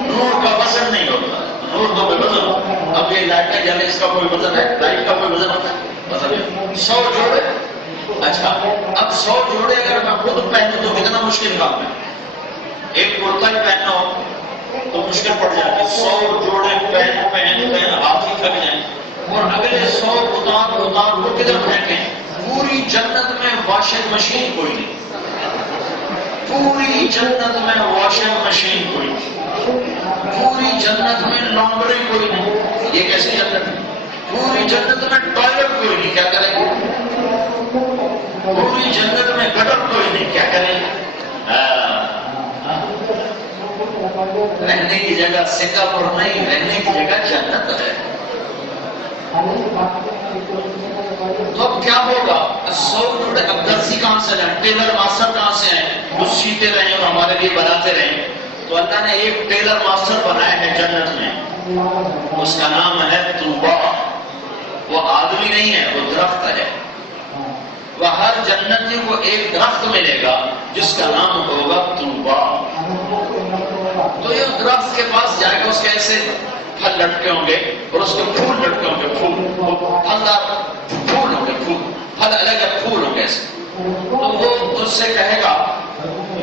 نور کا وزن نہیں ہوتا. نور تو بے وزن ہو. اب یہ لائٹیں جلے، اس کا کوئی وزن ہے؟ لائٹ کا کوئی وزن ہوتا ہے؟ وزن ہے. 100 جوڑے. اچھا اب 100 جوڑے اگر میں خود پہنوں تو کتنا مشکل کام ہے. ایک کرتا ہی پہننا ہو تو مشکل پڑ جائے گی. 100 جوڑے پہن ہاتھ ہی تھک جائیں. اور اگلے 100 اتار وہ کدھر پھینکیں؟ پوری جنت میں واشنگ مشین کوئی نہیں، پوری جنت میں واشنگ مشین کوئی نہیں، پوری جنت میں لانڈری کوئی نہیں. یہ کیسی جنت ہے؟ پوری جنت میں ٹوائلٹ کوئی نہیں، کیا کریں گے؟ پوری جنت میں گٹر کوئی نہیں، کیا کریں گے؟ رہنے کی جگہ سنگاپور نہیں، رہنے کی جگہ جنت ہے. تو اب کیا ہوگا؟ 100 جوڑے. اب درزی کہاں سے لائیں؟ ٹیلر ماسٹر کہاں سے آئے جو سیتے رہیں اور ہمارے لیے بناتے رہیں؟ تو اللہ نے ایک ٹیلر ماسٹر بنایا ہے جنت میں، اس کا نام ہے طوبا. وہ آدمی نہیں ہے، وہ درخت ہے. وہ ہر جنتی کو ایک درخت ملے گا جس کا نام ہوگا طوبا. تو یہ درخت کے پاس جائے گا، اس کے ایسے پھل لٹکے ہوں گے اور اس کے پھول لٹکے ہوں گے، پھول پھلدار پھول ہوں گے، پھل الگ پھول ہوں گے ایسے. تو وہ اس سے کہے گا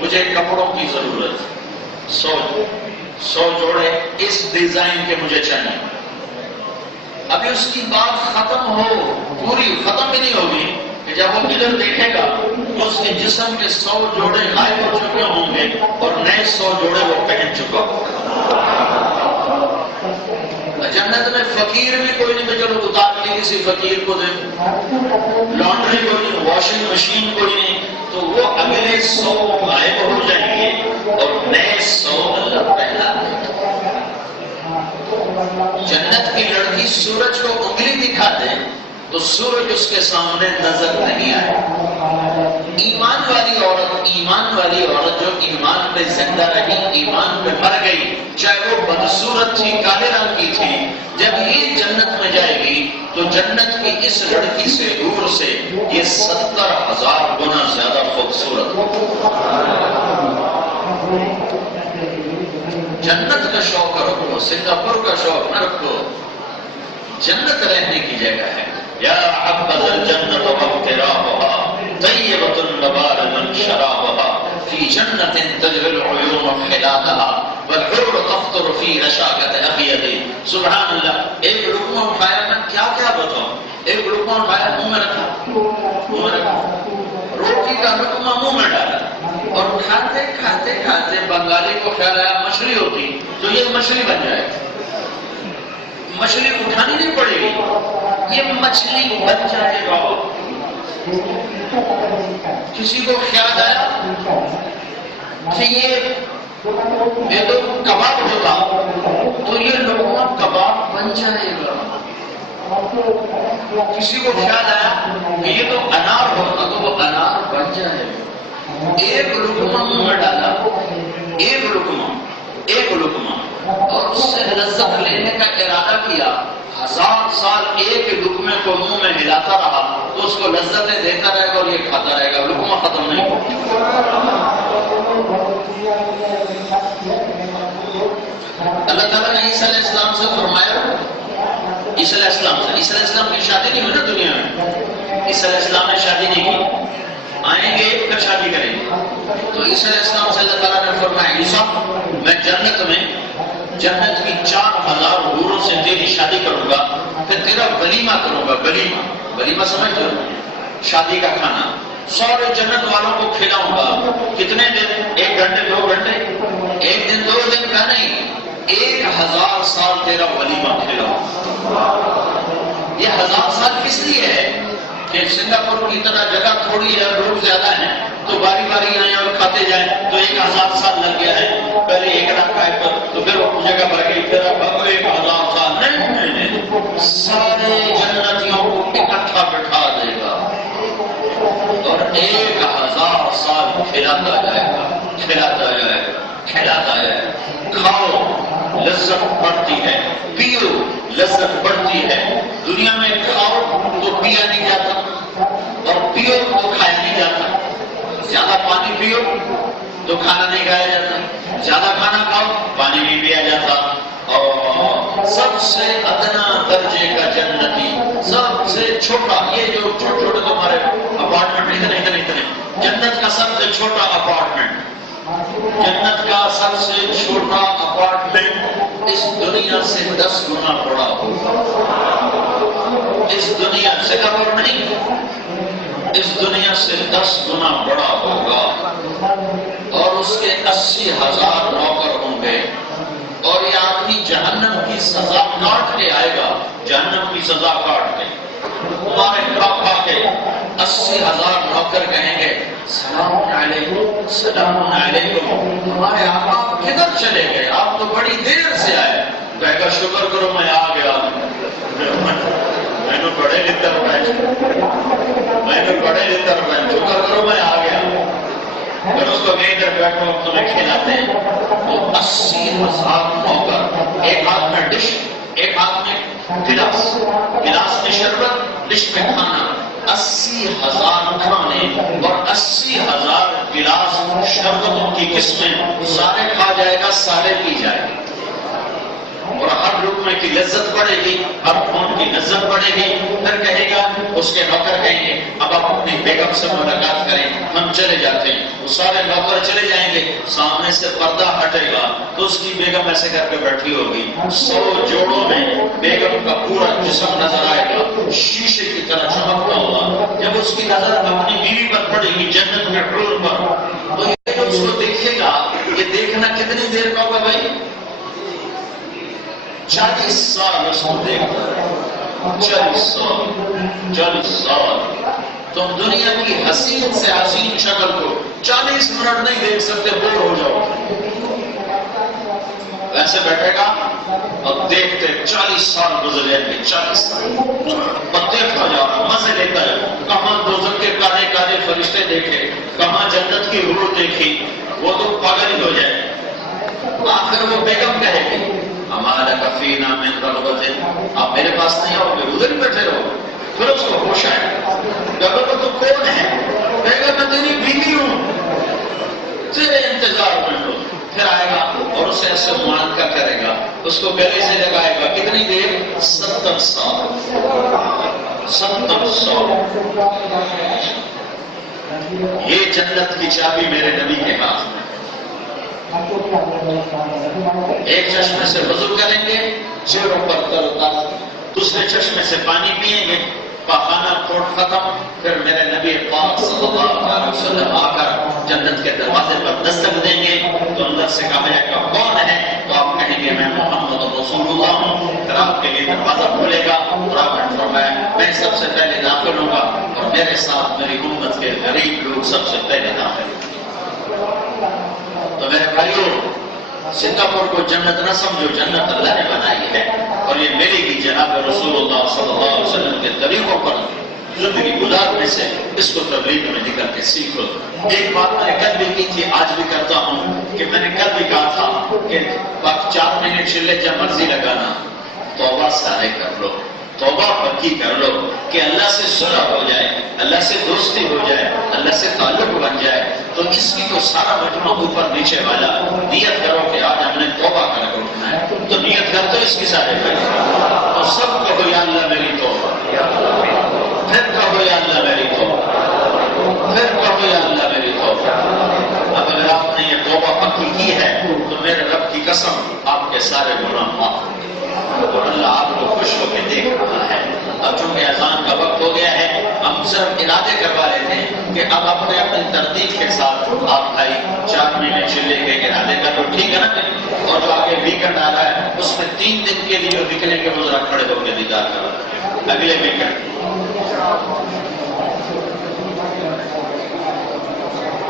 مجھے کپڑوں کی ضرورت ہے، 100 جوڑے اس ڈیزائن کے مجھے چاہیے. ابھی اس کی بات ختم ہو، پوری ختم بھی نہیں ہوگی کہ جب وہ ادھر دیکھے گا تو اس کے جسم کے 100 جوڑے غائب ہو چکے ہوں گے اور نئے 100 جوڑے وہ پہن چکا ہوگا. جنت میں فقیر بھی کوئی نہیں، چلو اتار کے کسی فقیر کو دے. لانڈری کوئی نہیں، واشنگ مشین کوئی نہیں. تو وہ اگلے 100 غائب ہو جائیں گے اور نئے 100 اللہ پہنا دے گا. جنت کی لڑکی سورج کو انگلی دکھا دے تو سورج اس کے سامنے نظر نہیں آئے. ایمان والی عورت جو ایمان پہ زندہ رہی، ایمان پہ مر گئی، چاہے وہ بدصورت تھی، کالے رنگ کی تھی، جب یہ جنت میں جائے گی تو جنت کی اس لڑکی سے، حور سے، یہ 70,000 گنا زیادہ خوبصورت ہوگی. جنت کا شوق رکھو، سنگاپور کا شوق نہ رکھو. جنت رہنے کی جگہ ہے. یا حبذا الجنت واقترابها طیبۃ النبات شرابها فی جنت تجری العیون خلالها والحور تفطر فی رشاقۃ ابیض. سبحان اللہ. ایک لقمہ کھایا، میں کیا کیا بتاؤں. ایک لقمہ کا لقمہ منہ میں ڈالا اور کھاتے کھاتے کھاتے بنگالی کو خیال آیا مچھلی ہوتی تو یہ مچھلی بن جائے گی، مچھلی اٹھانی نہیں پڑے گی، یہ مچھلی بن جائے گا۔ کسی کو خیال آیا کہ یہ تو کباب ہوتا تو یہ لقمہ کباب بن جائے گا۔ کسی کو خیال آیا کہ یہ تو انار ہوتا تو وہ انار بن جائے گا۔ ایک لقمہ منہ میں ڈالا، ایک لقمہ اور اس سے لذت لینے کا ارادہ کیا، 1000 سال ایک لقمے کو منہ میں ہلاتا رہا تو اس کو لذتیں دیتا رہے گا اور یہ کھاتا رہے گا، لقمہ ختم نہیں ہوگا۔ اللہ تعالیٰ نے عیسیٰ علیہ السلام سے فرمایا، عیسیٰ علیہ السلام کی شادی نہیں ہوئی نا دنیا میں، عیسیٰ علیہ السلام نے شادی نہیں کی، آئیں گے پھر شادی کریں گے۔ تو عیسیٰ علیہ السلام سے اللہ تعالیٰ نے فرمایا عیسیٰ میں جنت کی 4000 حوروں سے تیری شادی کروں گا، پھر تیرا ولیمہ کروں گا۔ ولیمہ سمجھتے ہو؟ شادی کا کھانا، سارے جنت والوں کو کھلاؤں گا۔ کتنے دن؟ 1 گھنٹے 2 گھنٹے؟ 1 دن 2 دن کا نہیں، 1000 سال تیرا ولیمہ کھلاؤں گا۔ یہ 1000 سال کس لیے ہے کہ سنگاپور کی طرح جگہ تھوڑی ہے، لوگ زیادہ ہیں تو باری باری آئیں اور کھاتے جائیں، تو 1000 سال لگ گیا ہے۔ پہلے 1 لاکھ کا پر تو پھر وہ جگہ بھر گئی، پھر اب 1000 سال نہیں، سارے جنتیوں کو اکٹھا بٹھا دے گا اور 1000 سال کھلاتا جائے گا۔ کھاؤ لذت بڑھتی ہے، پیو لذت بڑھتی ہے۔ دنیا میں کھاؤ تو پیا نہیں جاتا اور پیو تو کھایا نہیں جاتا۔ زیادہ پانی پیو تو کھانا نہیں کھایا جاتا، زیادہ کھانا کھاؤ پانی نہیں پیا جاتا۔ اور سب سے ادنا درجے کا جنتی، سب سے چھوٹا، یہ جو چھوٹے چھوٹے تمہارے اپارٹمنٹ اتنے، جنت کا سب سے چھوٹا اپارٹمنٹ، جنت کا سب سے چھوٹا اپارٹمنٹ اس دنیا سے 10 گنا بڑا ہوگا۔ اس دنیا سے خبر نہیں، اس دنیا سے 10 گنا بڑا ہوگا اور اس کے 80,000 نوکر ہوں گے اور یہ آدمی جہنم کی سزا کاٹ کے آئے گا، جہنم کی سزا کاٹ کے تمہارے کھا کے 80,000 نوکر کہیں گے سلام علیکم سلام علیکم، ہمارے آقا کدھر چلے گئے؟ آپ تو بڑی دیر سے آئے۔ کہے گا شکر کرو میں آ گیا، میں نے بڑے لطر شکر کرو میں آ گیا۔ پھر اس کو کہیں ادھر بیٹھو ہم تمہیں کھلاتے ہیں۔ تو 80,000 نوکر، ایک ہاتھ میں ڈش، ایک ہاتھ میں گلاس، گلاس میں شربت، ڈش میں کھانا، 80,000 کھانے اور 80,000 گلاس شربتوں کی قسمیں، سارے کھا جائے گا، سارے پی جائے گا اور ہر لقمے کی لذت بڑھے گی، ہر خون کی لذت بڑھے گی۔ پھر کہے گا، اس کے نوکر کہیں گے اب آپ اپنی بیگم سے ملاقات کریں، ہم چلے جاتے ہیں۔ وہ سارے نوکر چلے جائیں گے، سامنے سے پردہ ہٹے گا تو اس کی بیگم ایسے کر کے بیٹھی ہوگی، 100 جوڑوں میں بیگم کا پورا جسم نظر آئے گا، شیشے کی طرح چمکتا ہوگا۔ جب اس کی نظر اپنی بیوی پر پڑے گی جنت میں حور پر، تو یہ جو اس کو دیکھے گا، یہ دیکھنا کتنی دیر کا ہوگا بھائی؟ 40 سال اس کو دیکھتا ہے، 40 سال۔ تم دنیا کی حسین سے حسین شکل کو 40 منٹ نہیں دیکھ سکتے، بور ہو جاؤ۔ ویسے بیٹھے گا اور دیکھتے 40 سال گزر جائیں گے، 40 سال اور دیکھتا جاؤ، مزے لیتا جاؤ۔ کہاں دوزخ کے کالے کالے فرشتے دیکھے، کہاں جنت کی حور دیکھی، وہ تو پاگل ہی ہو جائے۔ آخر وہ بیگم کہے گی ہمارا کفینا من رغبت، آپ میرے پاس نہیں آؤ گے، ادھر ہی بیٹھے رہو۔ پھر اس کو ہوش آئے گا، تو کون ہے؟ کہے گا میں تیری بیوی ہوں، تیرے انتظار میں لو۔ پھر آئے گا اور اسے ایسے معانقہ کرے گا، اس کو گلے سے لگائے گا، کتنی دیر؟ 70 سال۔ 70 سال۔ یہ جنت کی چابی میرے نبی کے ہاتھ میں۔ ایک چشمے سے وضو کریں گے، چہروں پر تر و تازہ، دوسرے چشمے سے پانی پیئیں گے، پاخانہ کوٹ ختم، پھر میرے نبی پاک صلی اللہ علیہ وسلم آ کر جنت کے دروازے پر دستک دیں گے تو اندر سے کہا جائے گا کون ہے؟ تو آپ کہیں گے میں محمد رسول اللہ ہوں۔ پھر آپ کے لیے دروازہ کھلے گا اور آپ نے فرمایا میں سب سے پہلے داخل ہوں گا اور میرے ساتھ میری امت کے غریب لوگ سب سے پہلے داخل ہوں گے۔ تو میرے بھائیوں، سنگاپور کو جنت نہ سمجھو، جنت اللہ نے بنائی ہے اور یہ ملے گی جناب رسول اللہ صلی اللہ علیہ وسلم کے طریقوں پر زندگی گزارنے سے۔ اس کو تبلیغ میں نکل کے سیکھ لو۔ ایک بات میں نے کل بھی کی تھی، آج بھی کرتا ہوں کہ میں نے کل بھی کہا تھا کہ باقی 4 مہینے چلے جب مرضی لگانا، توبہ سارے کر لو، توبہ پکی کر لو کہ اللہ سے صلح ہو جائے، اللہ سے دوستی ہو جائے، اللہ سے تعلق بن جائے۔ تو اس کی تو سارا مجموعہ اوپر نیچے والا نیت کرو کہ آج ہم نے توبہ کر کے اٹھنا ہے، تو نیت کر دو اس کی سارے تو سب کہو یا اللہ میری توبہ، پھر کہو یا اللہ میری توبہ، پھر کہو یا اللہ میری توبہ۔ اب اگر آپ نے یہ توبہ پکی کی ہے تو میرے رب کی قسم آپ کے سارے گناہ معاف ہوں گے اور اللہ آپ کو خوش ہو کے دیکھ رہا ہے۔ اب چونکہ اذان کا وقت ہو گیا ہے، ہم صرف ارادے کروا لیتے ہیں کہ اب اپنے اپنی ترتیب کے ساتھ آپ بھائی 4 مہینے چلے کے ارادے کر لو، ٹھیک ہے نا؟ اور جو آگے ویکنڈ آ رہا ہے اس میں 3 دن کے لیے جو نکلیں گے وہ ذرا کھڑے ہو کے دیدار کرو اگلے ویکنڈ۔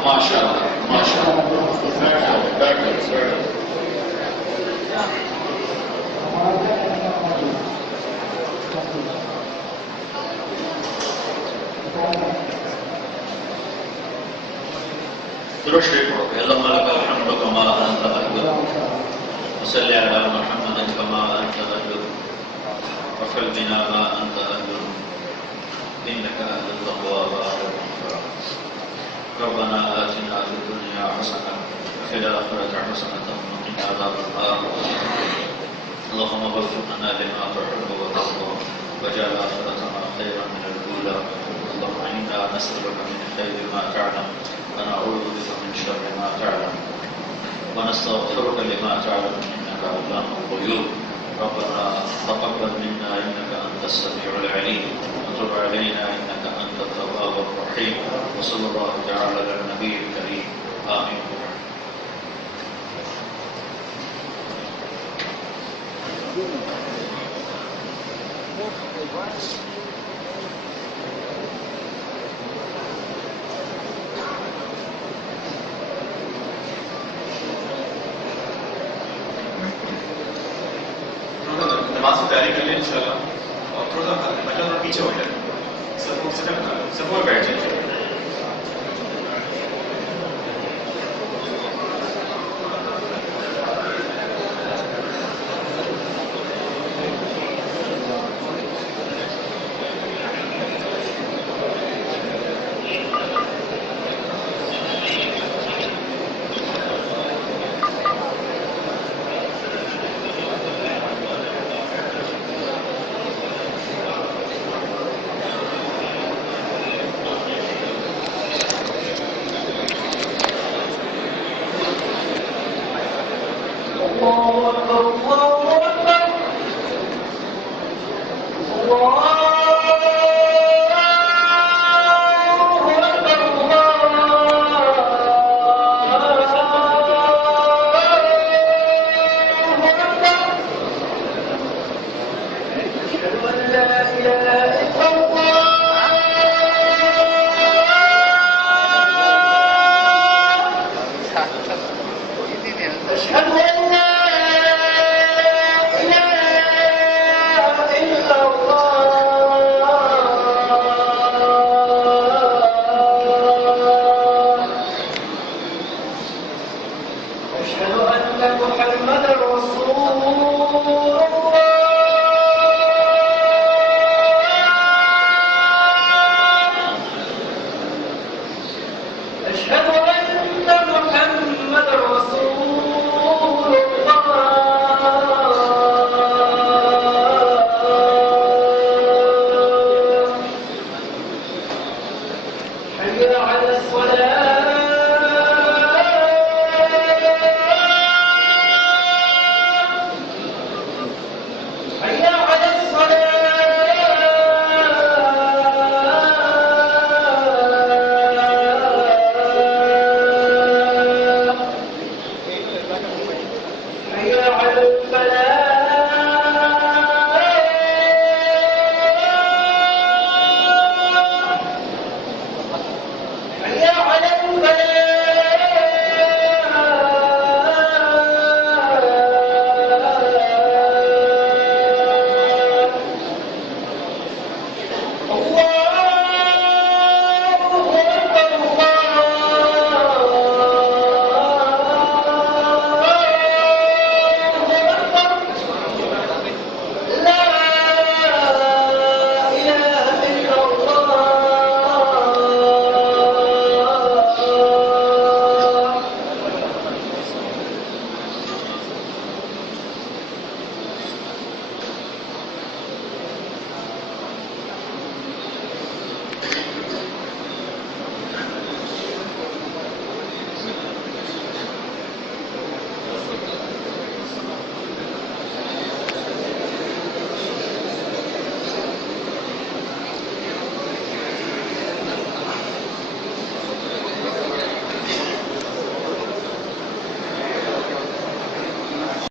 ماشاء اللہ ماشاء اللہ، بیٹھ جاؤ۔ درود شریف پڑھو کہ اللہم لک الحمد کما انت اہل وصلی علی محمد کما انت اہل وفل بنا ما انت اہل انک اہل التقوی واہل المغفرۃ ربنا آتنا فی الدنیا حسنۃ وفی الآخرۃ حسنۃ وقنا عذاب النار اللہم وفقنا لما تحب وترضى واجعل آخرتنا خیرا من الأولى اللہم انا نسألک من خیر ما تعلم ونعوذ بك من شر ما تعلم ونستغفرك لما تعلم انك علام الغيوب ربنا تقبل منا انك انت السميع العليم وتب علينا انك انت التواب الرحيم وصلى الله تعالى على النبي الكريم آمين۔ نماز کی تیاری کر لیں انشاءاللہ، اور تھوڑا سا بچہ پیچھے ہو جائے، سب میں بیٹھ جائیں۔ أشهد